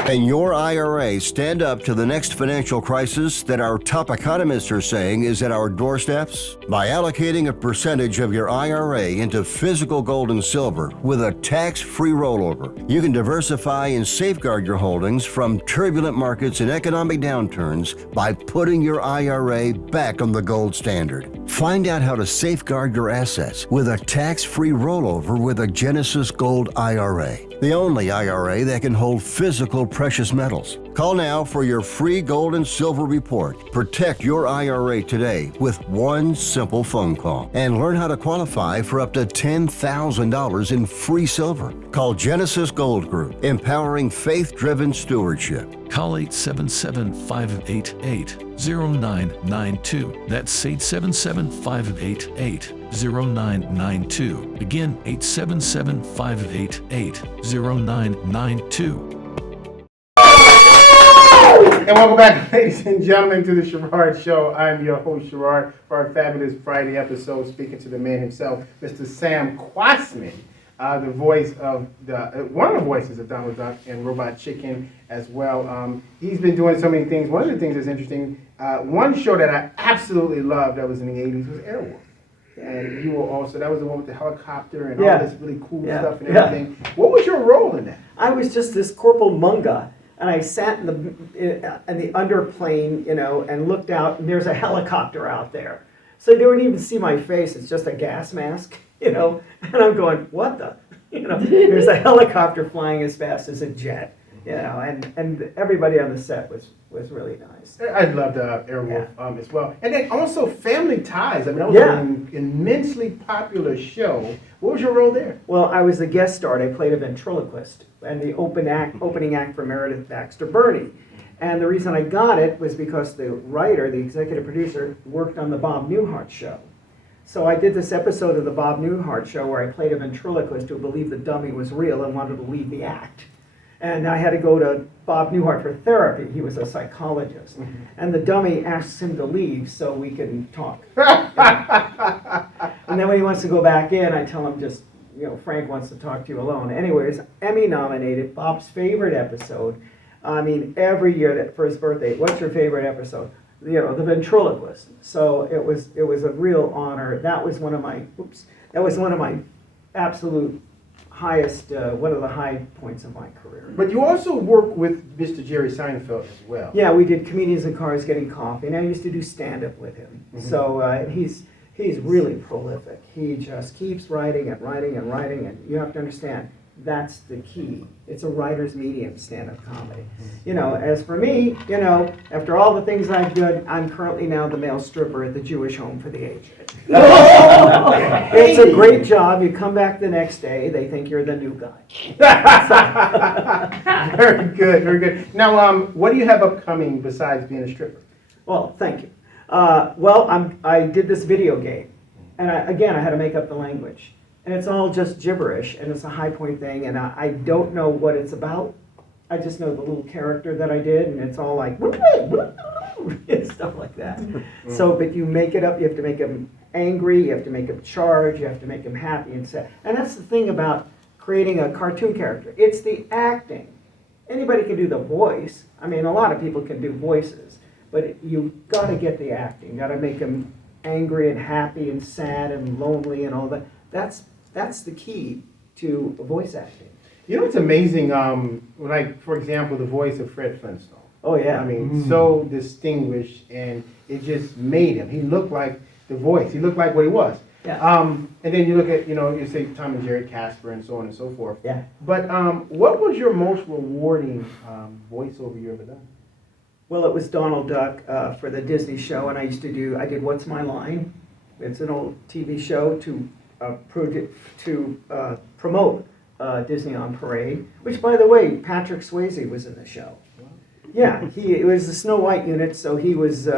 Can your IRA stand up to the next financial crisis that our top economists are saying is at our doorsteps? By allocating a percentage of your IRA into physical gold and silver with a tax-free rollover, you can diversify and safeguard your holdings from turbulent markets and economic downturns by putting your IRA back on the gold standard. Find out how to safeguard your assets with a tax-free rollover with a Genesis Gold IRA, the only IRA that can hold physical precious metals. Call now for your free gold and silver report. Protect your IRA today with one simple phone call and learn how to qualify for up to $10,000 in free silver. Call Genesis Gold Group, empowering faith-driven stewardship. Call 877-588-0992. That's 877-588-0992. Again, 877-588-0992. And welcome back, ladies and gentlemen, to the Sherard Show. I'm your host, Sherard, for our fabulous Friday episode, speaking to the man himself, Mr. Sam Kwasman, the voice of one of the voices of Donald Duck and Robot Chicken as well. He's been doing so many things. One of the things that's interesting, one show that I absolutely loved that was in the 80s was Airwolf. And you were also, that was the one with the helicopter and all this really cool stuff and everything. What was your role in that? I was just this Corporal Munga. And I sat in the underplane, and looked out, and there's a helicopter out there. So they wouldn't even see my face. It's just a gas mask, and I'm going, what the? There's a helicopter flying as fast as a jet, and everybody on the set was really nice. I loved Airwolf as well. And then also Family Ties. I mean, that was an immensely popular show. What was your role there? Well, I was the guest star. I played a ventriloquist and the opening act for Meredith Baxter Birney. And the reason I got it was because the writer, the executive producer, worked on the Bob Newhart show. So I did this episode of the Bob Newhart show where I played a ventriloquist who believed the dummy was real and wanted to leave the act. And I had to go to Bob Newhart for therapy. He was a psychologist. Mm-hmm. And the dummy asks him to leave so we can talk. And then when he wants to go back in, I tell him just, Frank wants to talk to you alone. Anyways, Emmy nominated, Bob's favorite episode. I mean, every year for his birthday, what's your favorite episode? The ventriloquist. So it was a real honor. That was one of my absolute highest, one of the high points of my career. But you also work with Mr. Jerry Seinfeld as well. Yeah, we did Comedians in Cars Getting Coffee, and I used to do stand-up with him. Mm-hmm. So he's really prolific. He just keeps writing and writing and writing, and you have to understand, that's the key. It's a writer's medium, stand-up comedy. As for me, after all the things I've done, I'm currently now the male stripper at the Jewish Home for the Aged. It's a great job. You come back the next day, they think you're the new guy. Very good, very good. Now, what do you have upcoming besides being a stripper? Well, thank you. I did this video game, and I had to make up the language. And it's all just gibberish, and it's a High Point thing, and I don't know what it's about. I just know the little character that I did, and it's all like, stuff like that. So, but you make it up, you have to make him angry, you have to make him charge, you have to make him happy and sad. And that's the thing about creating a cartoon character. It's the acting. Anybody can do the voice. I mean, a lot of people can do voices, but you've got to get the acting. You've got to make him angry and happy and sad and lonely and all that. That's the key to voice acting. It's amazing, like, for example, the voice of Fred Flintstone. Oh, yeah. I mean, so distinguished, and it just made him. He looked like the voice. He looked like what he was. Yeah. And then you look at, you say Tom and Jerry, Casper, and so on and so forth. Yeah. But what was your most rewarding voiceover you ever done? Well, it was Donald Duck for the Disney show, and I did What's My Line? It's an old TV show to promote Disney on Parade, which, by the way, Patrick Swayze was in the show. Yeah, it was the Snow White unit, so he was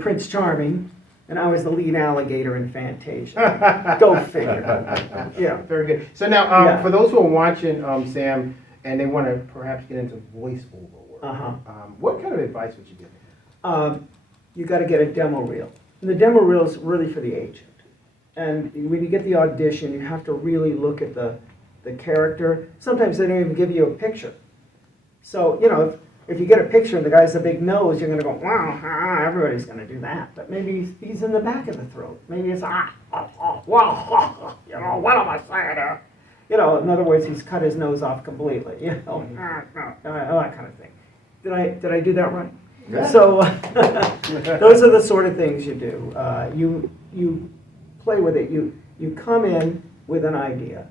Prince Charming, and I was the lead alligator in Fantasia. Go figure. Yeah, very good. So now, for those who are watching, Sam, and they want to perhaps get into voiceover work, what kind of advice would you give them? You got to get a demo reel. And the demo reel is really for the agent. And when you get the audition, you have to really look at the character. Sometimes they don't even give you a picture. So, if you get a picture and the guy's a big nose, you're going to go, wow, everybody's going to do that. But maybe he's in the back of the throat. Maybe it's, well, what am I saying? In other words, he's cut his nose off completely, all that kind of thing. Did I do that right? Yeah. So, those are the sort of things you do. You play with it. You come in with an idea.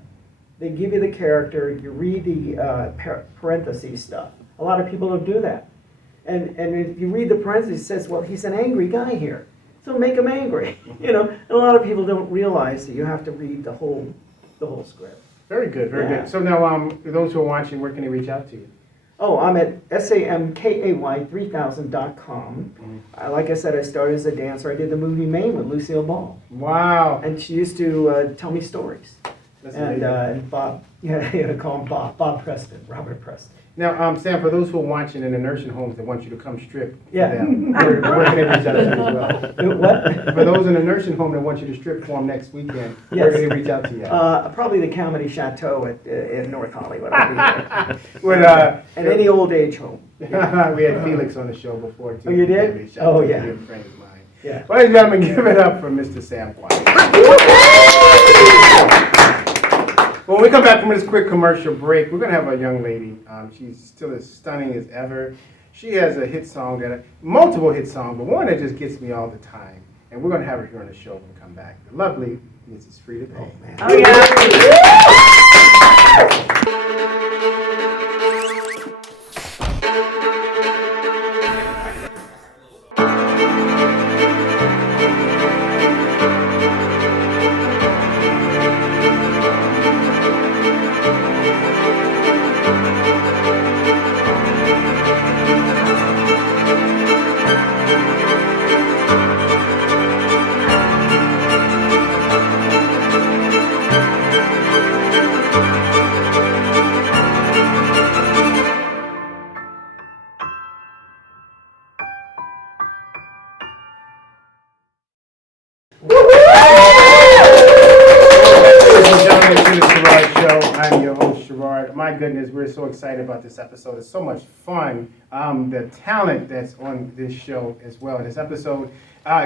They give you the character. You read the parentheses stuff. A lot of people don't do that. And if you read the parentheses, it says, well, he's an angry guy here. So make him angry. And a lot of people don't realize that you have to read the whole script. Very good, very good. So now, for those who are watching, where can they reach out to you? Oh, I'm at samkay3000.com. Like I said, I started as a dancer. I did the movie Maine with Lucille Ball. Wow. And she used to tell me stories. And Bob, call him Bob Preston, Robert Preston. Now, Sam, for those who are watching in the nursing homes that want you to come strip for them, where can they reach out to you as well? What? For those in the nursing home that want you to strip for them next weekend, where can they reach out to you? Probably the Comedy Chateau in North Hollywood. And any old age home. We had Felix on the show before, too. Oh, you did? Oh, yeah. A friend of mine. Yeah. Well, ladies and gentlemen, give it up for Mr. Sam Kwasman. When we come back from this quick commercial break, we're going to have a young lady. She's still as stunning as ever. She has a hit song, multiple hit songs, but one that just gets me all the time. And we're going to have her here on the show when we come back. The lovely Mrs. Freda Payne. Oh, yeah. My goodness, we're so excited about this episode. It's so much fun. The talent that's on this show as well. This episode,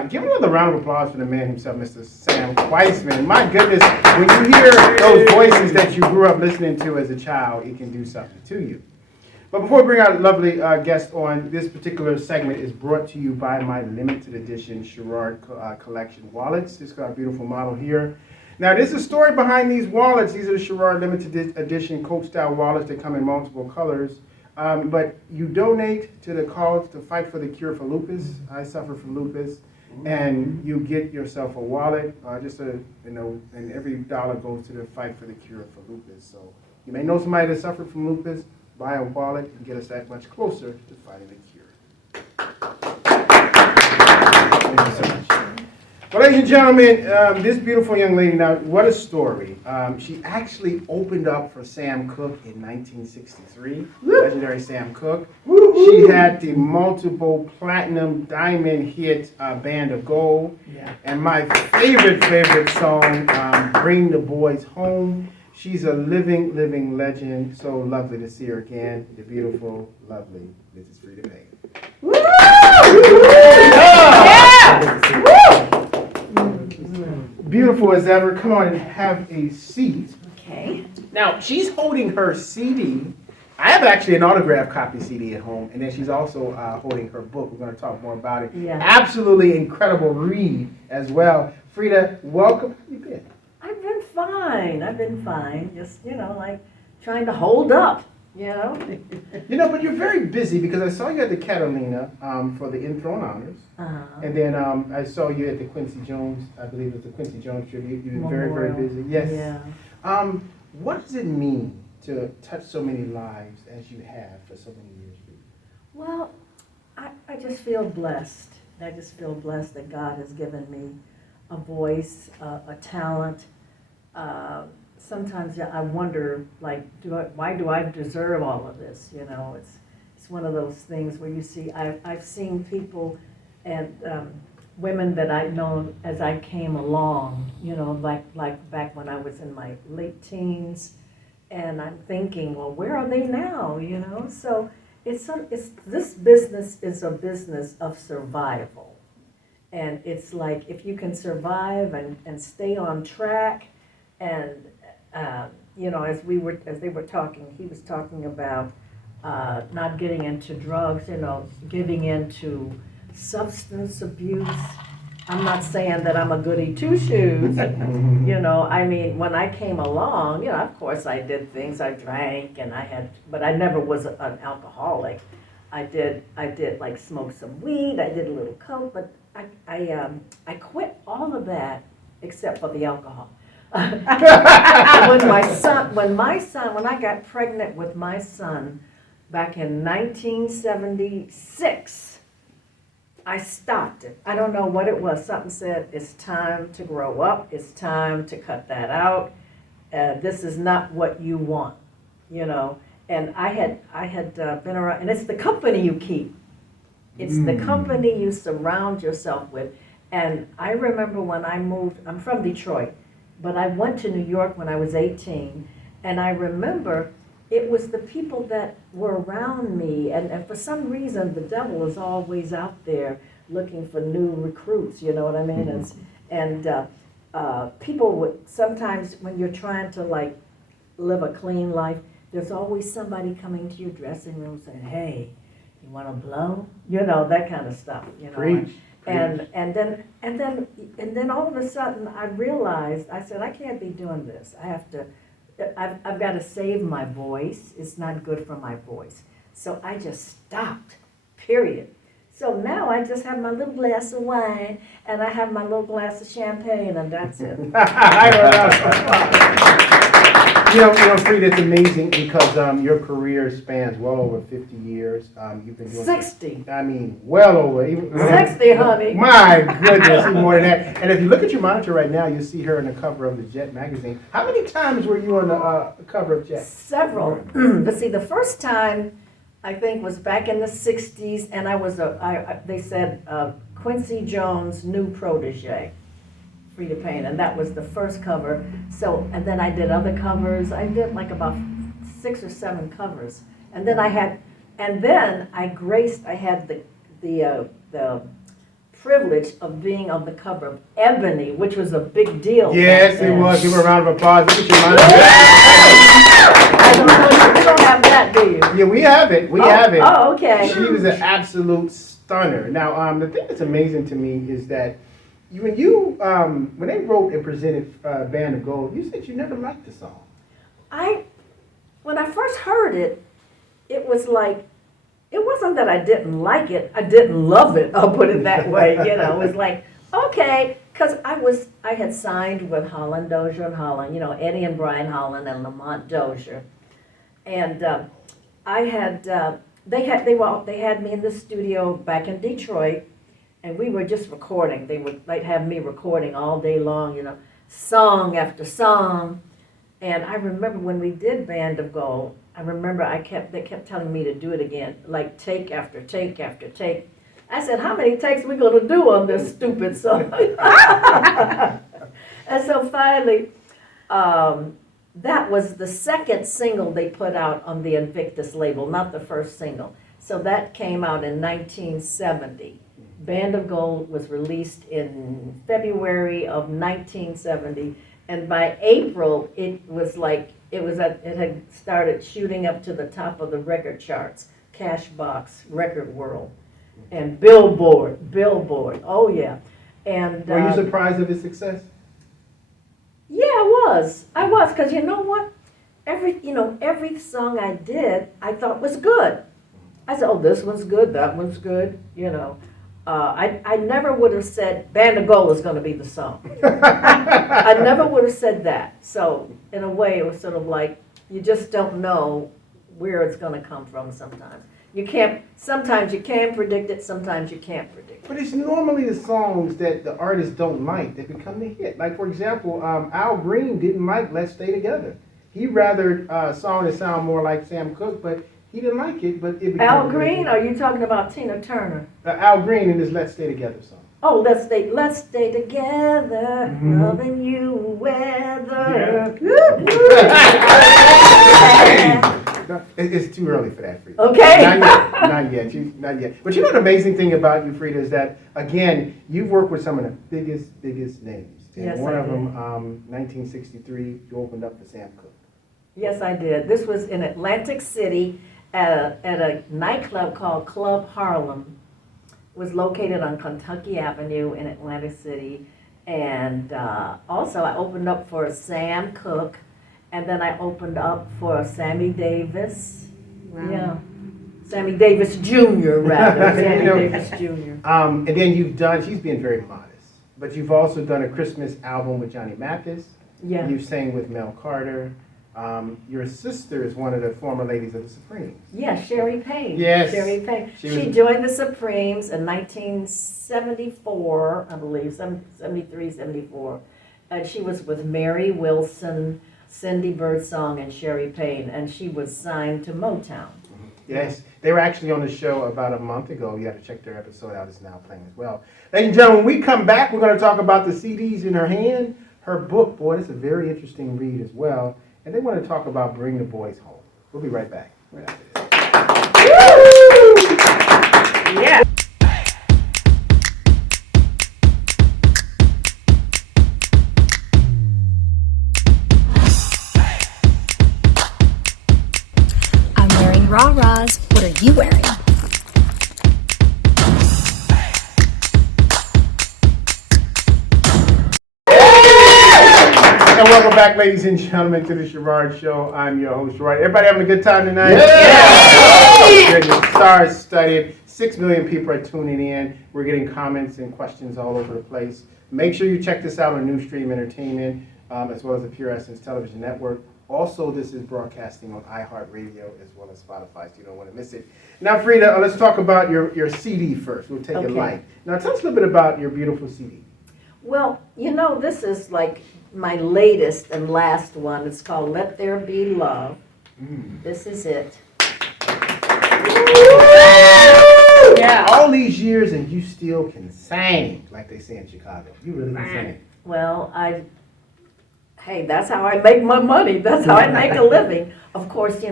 give another round of applause for the man himself, Mr. Sam Kwasman. My goodness, when you hear those voices that you grew up listening to as a child, it can do something to you. But before we bring our lovely guest on, this particular segment is brought to you by my limited edition Sherard collection wallets. This got a beautiful model here. Now, there's a story behind these wallets. These are the Sherard limited edition Coke-style wallets that come in multiple colors. But you donate to the cause to fight for the cure for lupus. I suffer from lupus. And you get yourself a wallet, and every dollar goes to the fight for the cure for lupus. So you may know somebody that suffered from lupus, buy a wallet and get us that much closer to fighting the cure. Thank you so much. Well, ladies and gentlemen, this beautiful young lady, now, what a story. She actually opened up for Sam Cooke in 1963, legendary Sam Cooke. She had the multiple platinum diamond hit Band of Gold. Yeah. And my favorite song, Bring the Boys Home. She's a living legend. So lovely to see her again. The beautiful, lovely Mrs. Freda Payne. Woo! Yeah! Woo! Beautiful as ever. Come on and have a seat. Okay. Now, she's holding her CD. I have actually an autographed copy CD at home, and then she's also holding her book. We're going to talk more about it. Yeah. Absolutely incredible read as well. Freda, welcome. How have you been? I've been fine. Just, like trying to hold up, But you're very busy because I saw you at the Catalina for the Enthroned Honors. Uh-huh. And then I saw you at the Quincy Jones, I believe it was the Quincy Jones tribute. You've been very busy. Yes. Yeah. What does it mean to touch so many lives as you have for so many years? Well, I just feel blessed. I just feel blessed that God has given me a voice, a talent. Sometimes I wonder, why do I deserve all of this? It's one of those things where you see, I've seen people and women that I've known as I came along, like back when I was in my late teens, and I'm thinking, well, where are they now? So this business is a business of survival, and it's like if you can survive and stay on track, and as they were talking, he was talking about not getting into drugs, giving into substance abuse. I'm not saying that I'm a goody two-shoes, when I came along, of course I did things, I drank and but I never was an alcoholic. I did like smoke some weed, I did a little coke, but I quit all of that except for the alcohol. When I got pregnant with my son back in 1976, I stopped it. I don't know what it was. Something said, it's time to grow up. It's time to cut that out. This is not what you want, And I had been around, and it's the company you keep. It's the company you surround yourself with. And I remember when I moved, I'm from Detroit, but I went to New York when I was 18, and I remember it was the people that were around me, and for some reason the devil is always out there looking for new recruits, you know what I mean? Mm-hmm. And people would, sometimes when you're trying to live a clean life, there's always somebody coming to your dressing room saying, hey, you want to blow? You know, that kind of stuff, you know. Preach. And then all of a sudden I realized, I said, I can't be doing this. I've got to save my voice. It's not good for my voice. So I just stopped, period. So now I just have my little glass of wine and I have my little glass of champagne and that's it. You know, Freda, it's amazing because your career spans well over 50 years. You've been doing 60. I mean, well over. 60, honey. My goodness, even more than that. And if you look at your monitor right now, you'll see her on the cover of the Jet magazine. How many times were you on the cover of Jet? Several. But see, the first time I think was back in the 60s, and I was they said Quincy Jones' new protege. Freda Payne, and that was the first cover. So, and then I did other covers. I did like about 6 or 7 covers, and then I had the privilege of being on the cover of Ebony, which was a big deal. Yes, it was. Give her a round of applause. Look at your You don't have that, do you? Yeah, we have it. We have it. Oh, okay. She was an absolute stunner. Now, the thing that's amazing to me is that when they wrote and presented Band of Gold, you said you never liked the song. When I first heard it, it was like, it wasn't that I didn't like it, I didn't love it, I'll put it that way, you know. It was like, okay, because I had signed with Holland, Dozier and Holland, you know, Eddie and Brian Holland and Lamont Dozier. And they had me in the studio back in Detroit, and we were just recording. They'd have me recording all day long, you know, song after song. And I remember when we did Band of Gold, I remember they kept telling me to do it again, like take after take after take. I said, how many takes are we going to do on this stupid song? And so finally, that was the second single they put out on the Invictus label, not the first single. So that came out in 1970. Band of Gold was released in February of 1970, and by April it had started shooting up to the top of the record charts, Cashbox, Record World, and Billboard. Oh yeah, and were you surprised of its success? Yeah, I was, because you know what? Every song I did, I thought was good. I said, oh, this one's good, that one's good, you know. I never would have said Band of Gold is going to be the song. I never would have said that. So in a way, it was sort of like you just don't know where it's going to come from sometimes. Sometimes you can predict it, sometimes you can't predict it. But it's normally the songs that the artists don't like that become the hit. Like, for example, Al Green didn't like Let's Stay Together. He rather a song that sound more like Sam Cooke, but he didn't like it, but it became Al Green, or are you talking about Tina Turner? Al Green in his Let's Stay Together song. Oh, let's stay together, loving you weather. Yeah. It's too early for that, Freda. Okay. Not yet. But you know the amazing thing about you, Freda, is that, again, you've worked with some of the biggest names. And Yes, one I of did. them, 1963, you opened up for Sam Cooke. Yes, I did. This was in Atlantic City at a nightclub called Club Harlem. It was located on Kentucky Avenue in Atlantic City. And also I opened up for Sam Cooke, and then I opened up for Sammy Davis. Wow. Yeah. Sammy Davis Jr., rather. Sammy Davis Jr. And then she's been very modest, but you've also done a Christmas album with Johnny Mathis. Yeah. You've sang with Mel Carter. Your sister is one of the former ladies of the Supremes. Yeah, Sherry Payne. Yes. Sherry Payne. She She joined the Supremes in 1974, I believe, 73, 74. And she was with Mary Wilson, Cindy Birdsong, and Sherry Payne, and she was signed to Motown. Yes, they were actually on the show about a month ago. You have to check their episode out. It's now playing as well. Ladies and gentlemen, when we come back, we're going to talk about the CDs in her hand. Her book, boy, it's a very interesting read as well. And they want to talk about Bring the Boys Home. We'll be right back. Right after this. Yeah. February. And welcome back, ladies and gentlemen, to the Sherard Show. I'm your host, Sherard. Everybody having a good time tonight? Yeah! Stars studied. 6 million people are tuning in. We're getting comments and questions all over the place. Make sure you check this out on New Stream Entertainment, as well as the Pure Essence Television Network. Also, this is broadcasting on iHeartRadio as well as Spotify, so you don't want to miss it. Now, Freda, let's talk about your CD first. We'll take it light. Now, tell us a little bit about your beautiful CD. Well, you know, this is like my latest and last one. It's called Let There Be Love. This is it. Yeah. All these years and you still can sing, like they say in Chicago. You really can sing. Well, hey, that's how I make my money. That's how I make a living. Of course,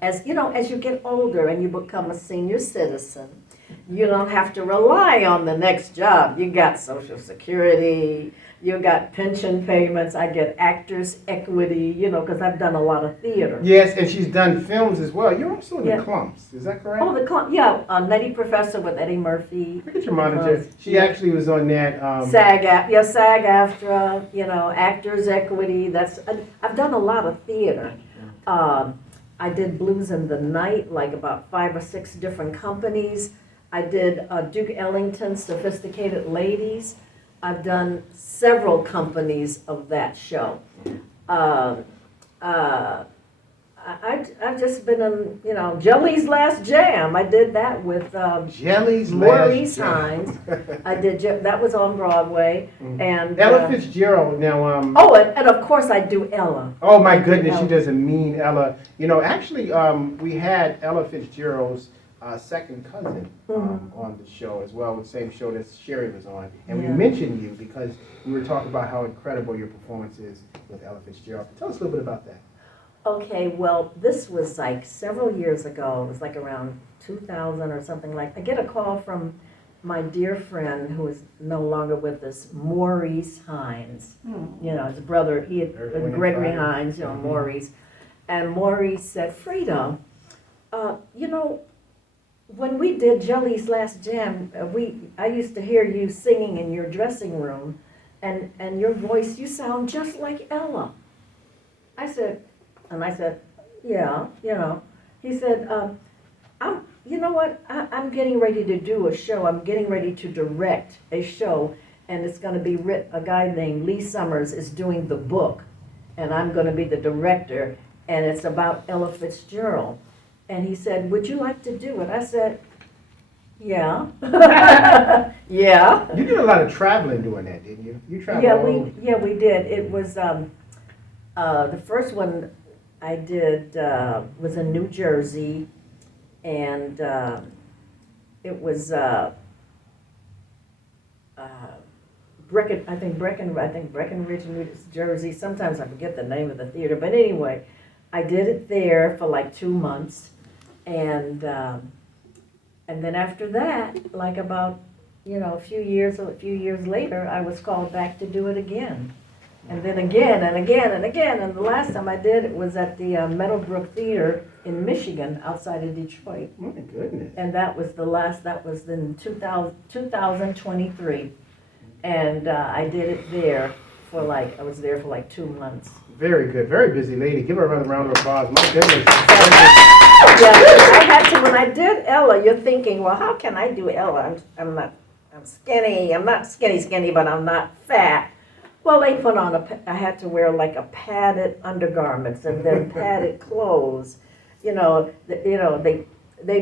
as you get older and you become a senior citizen, you don't have to rely on the next job. You got Social Security, you got pension payments. I get actors' equity, because I've done a lot of theater. Yes, and she's done films as well. You're also in the Clumps, is that correct? Oh, the Clump, yeah. Nutty Professor with Eddie Murphy. Look at your manager. She actually was on that. SAG-AFTRA, actors' equity. I've done a lot of theater. I did Blues in the Night, like about 5 or 6 different companies. I did Duke Ellington's Sophisticated Ladies. I've done several companies of that show. I've just been in, Jelly's Last Jam. I did that with Jelly's Maurice Last Hines. I did that was on Broadway, and Ella Fitzgerald. Now, and of course I do Ella. Oh my goodness, she does a mean Ella. Actually, we had Ella Fitzgerald's second cousin on the show as well, the same show that Sherry was on. And we mentioned you because we were talking about how incredible your performance is with Ella Fitzgerald. Tell us a little bit about that. Okay, well, this was like several years ago. It was like around 2000 or something like. I get a call from my dear friend who is no longer with us, Maurice Hines. His brother, Gregory Hines, Maurice. And Maurice said, Freda, when we did Jelly's Last Jam, I used to hear you singing in your dressing room, and your voice, you sound just like Ella. I said, yeah, He said, I'm getting ready to do a show. I'm getting ready to direct a show, and it's going to be written. A guy named Lee Summers is doing the book, and I'm going to be the director, and it's about Ella Fitzgerald. And he said, would you like to do it? I said, yeah. Yeah. You did a lot of traveling doing that, didn't you? You traveled we did. It was, the first one I did was in New Jersey, and it was Breckenridge, New Jersey. Sometimes I forget the name of the theater, but anyway, I did it there for like 2 months. And then after that, like about a few years later, I was called back to do it again, and then again and again and again. And the last time I did it was at the Meadowbrook Theater in Michigan, outside of Detroit. Oh my goodness! And that was the last. That was in 2023, and I did it there I was there for like 2 months. Very good, very busy lady. Give her another round of applause. My goodness. I had to, when I did Ella, you're thinking, well, how can I do Ella? I'm skinny. I'm not skinny, but I'm not fat. Well, they put on I had to wear like a padded undergarments and then padded clothes. They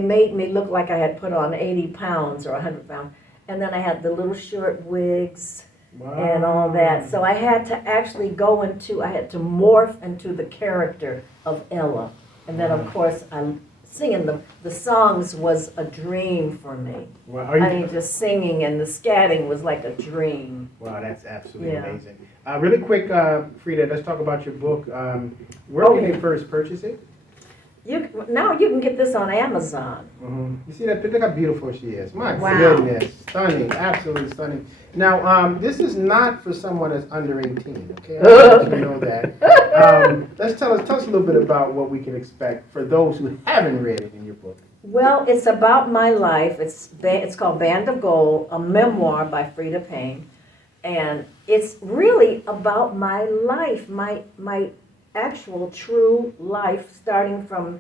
made me look like I had put on 80 pounds or 100 pounds. And then I had the little short wigs. Wow. And all that. So I had to actually I had to morph into the character of Ella. And then, of course, I'm singing the songs was a dream for me. Wow. Just singing and the scatting was like a dream. Wow, that's absolutely amazing. Really quick, Freda, let's talk about your book. Where can they first purchase it? Now you can get this on Amazon. Mm-hmm. You see that? Look how beautiful she is. My goodness. Stunning. Absolutely stunning. Now, this is not for someone that's under 18, okay? I want you to know that. Tell us a little bit about what we can expect for those who haven't read it in your book. Well, it's about my life. It's called Band of Gold, a memoir by Freda Payne. And it's really about my life, my actual true life, starting from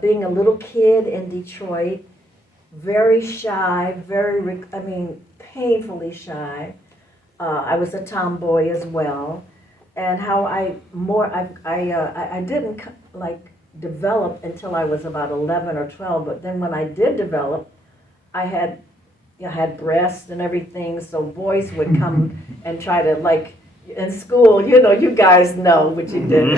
being a little kid in Detroit, very shy, painfully shy. I was a tomboy as well, and how I didn't develop until I was about 11 or 12. But then when I did develop, I had breasts and everything. So boys would come and try to in school, you guys know what you did.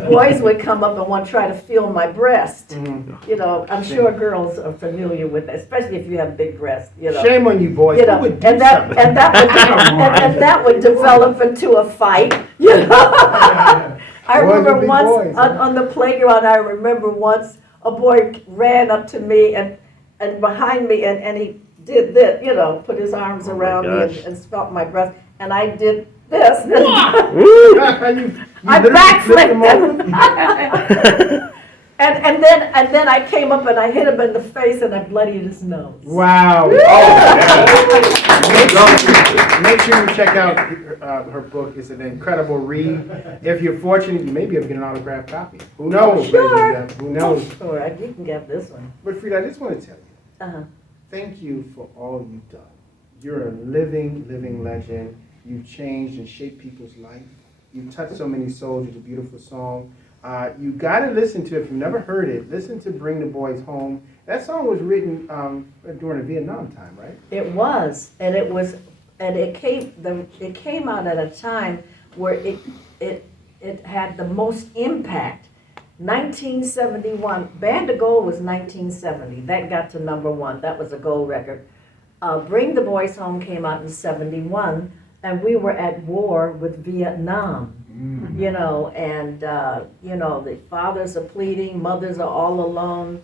Boys would come up and want to try to feel my breast. I'm sure girls are familiar with that, especially if you have big breasts. Shame on you, boys. And that would develop into a fight. I remember once on the playground. I remember once a boy ran up to me and behind me and he did this. Put his arms around me and felt my breast. And I did this. I backflipped him. and then I came up and I hit him in the face and I bloodied his nose. Wow. Make sure you check out her book. It's an incredible read. If you're fortunate, you may be able to get an autographed copy. Who knows? Sure. Who knows? Sure, you can get this one. But Freda, I just want to tell you, thank you for all you've done. You're a living legend. You've changed and shaped people's life. You've touched so many souls with a beautiful song. You got to listen to it. If you've never heard it, listen to Bring the Boys Home. That song was written during the Vietnam time, right? It was, and it came out at a time where it had the most impact. 1971, Band of Gold was 1970. That got to #1. That was a gold record. Bring the Boys Home came out in 71, and we were at war with Vietnam. The fathers are pleading, mothers are all alone,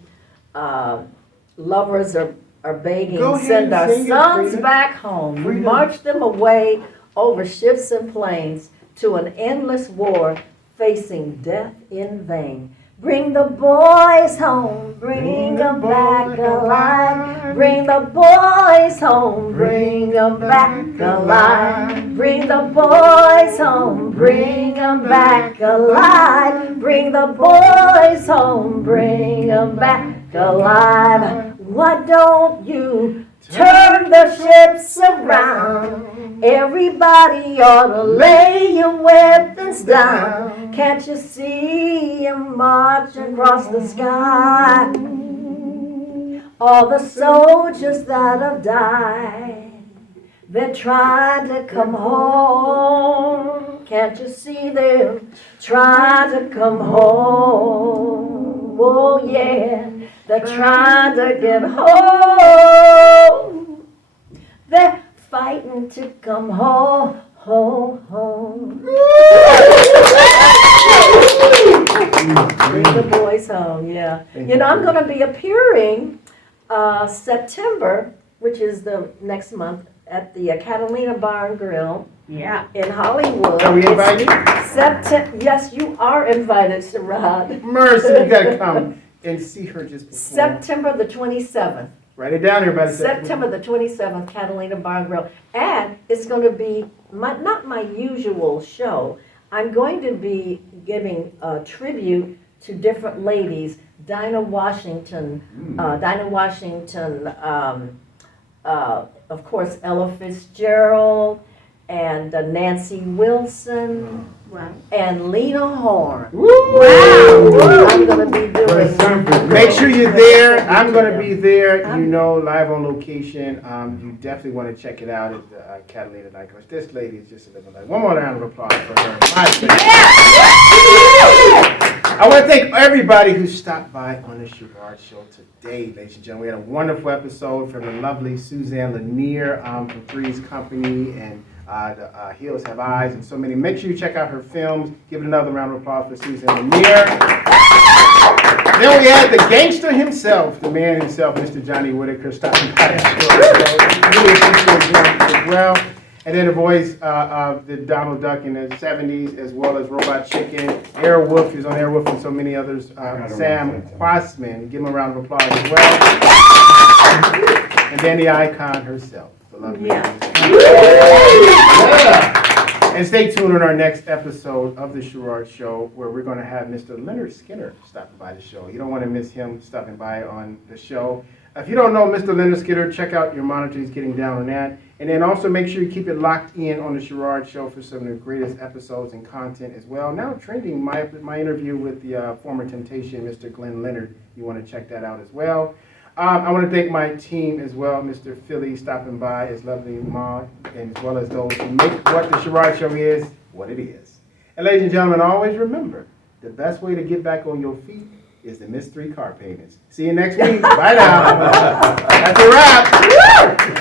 lovers are begging, send our sons back home. We march them away over ships and plains to an endless war, facing death in vain. Bring the boys home, bring them back alive. Bring the boys home, bring them back alive. Bring the boys home, bring them back alive. Bring the boys home, bring them back alive. Why don't you turn the ships around? Everybody ought to lay your weapons down. Can't you see them marching across the sky? All the soldiers that have died, they're trying to come home. Can't you see them trying to come home? Oh yeah, they're trying to get home. They're fighting to come home, home. Bring the boys home, yeah. I'm going to be appearing September, which is the next month, at the Catalina Bar and Grill in Hollywood. Are we invited? Yes, you are invited, Sherard. Mercy, you got to come and see her just before. September the 27th. Write it down, everybody. September the 27th, Catalina Bar and Grill. And it's going to be not my usual show. I'm going to be giving a tribute to different ladies. Dinah Washington, of course, Ella Fitzgerald, and Nancy Wilson, and Lena Horne. Wow! I'm going to be doing. Make sure you're there. I'm going to be there. Live on location. You definitely want to check it out at the Catalina Nightclub. This lady is just a living life. One more round of applause for her. I want to thank everybody who stopped by on the Sherard Show today, ladies and gentlemen. We had a wonderful episode from the lovely Suzanne Lanier from Three's Company and the Hills Have Eyes and so many. Make sure you check out her films. Give it another round of applause for Suzanne Lanier. Then we had the gangster himself, the man himself, Mr. Johnny Whitaker, stopping by the show. Really appreciate him as well. And then the voice of the Donald Duck in the 70s, as well as Robot Chicken, Airwolf, he was on Airwolf and so many others. Sam Kwasman, give him a round of applause as well. And then the icon herself, the lovely. Yeah. And stay tuned on our next episode of the Sherard Show, where we're going to have Mr. Leonard Skinner stopping by the show. You don't want to miss him stopping by on the show. If you don't know Mr. Leonard Skinner, check out your monitor. He's getting down on that. And then also make sure you keep it locked in on the Sherard Show for some of the greatest episodes and content as well. Now trending, my interview with the former Temptation, Mr. Glenn Leonard. You want to check that out as well. I want to thank my team as well, Mr. Philly stopping by, his lovely mom, and as well as those who make what the Sherard Show is what it is. And ladies and gentlemen, always remember, the best way to get back on your feet is to miss 3 car payments. See you next week. Bye now. That's a wrap.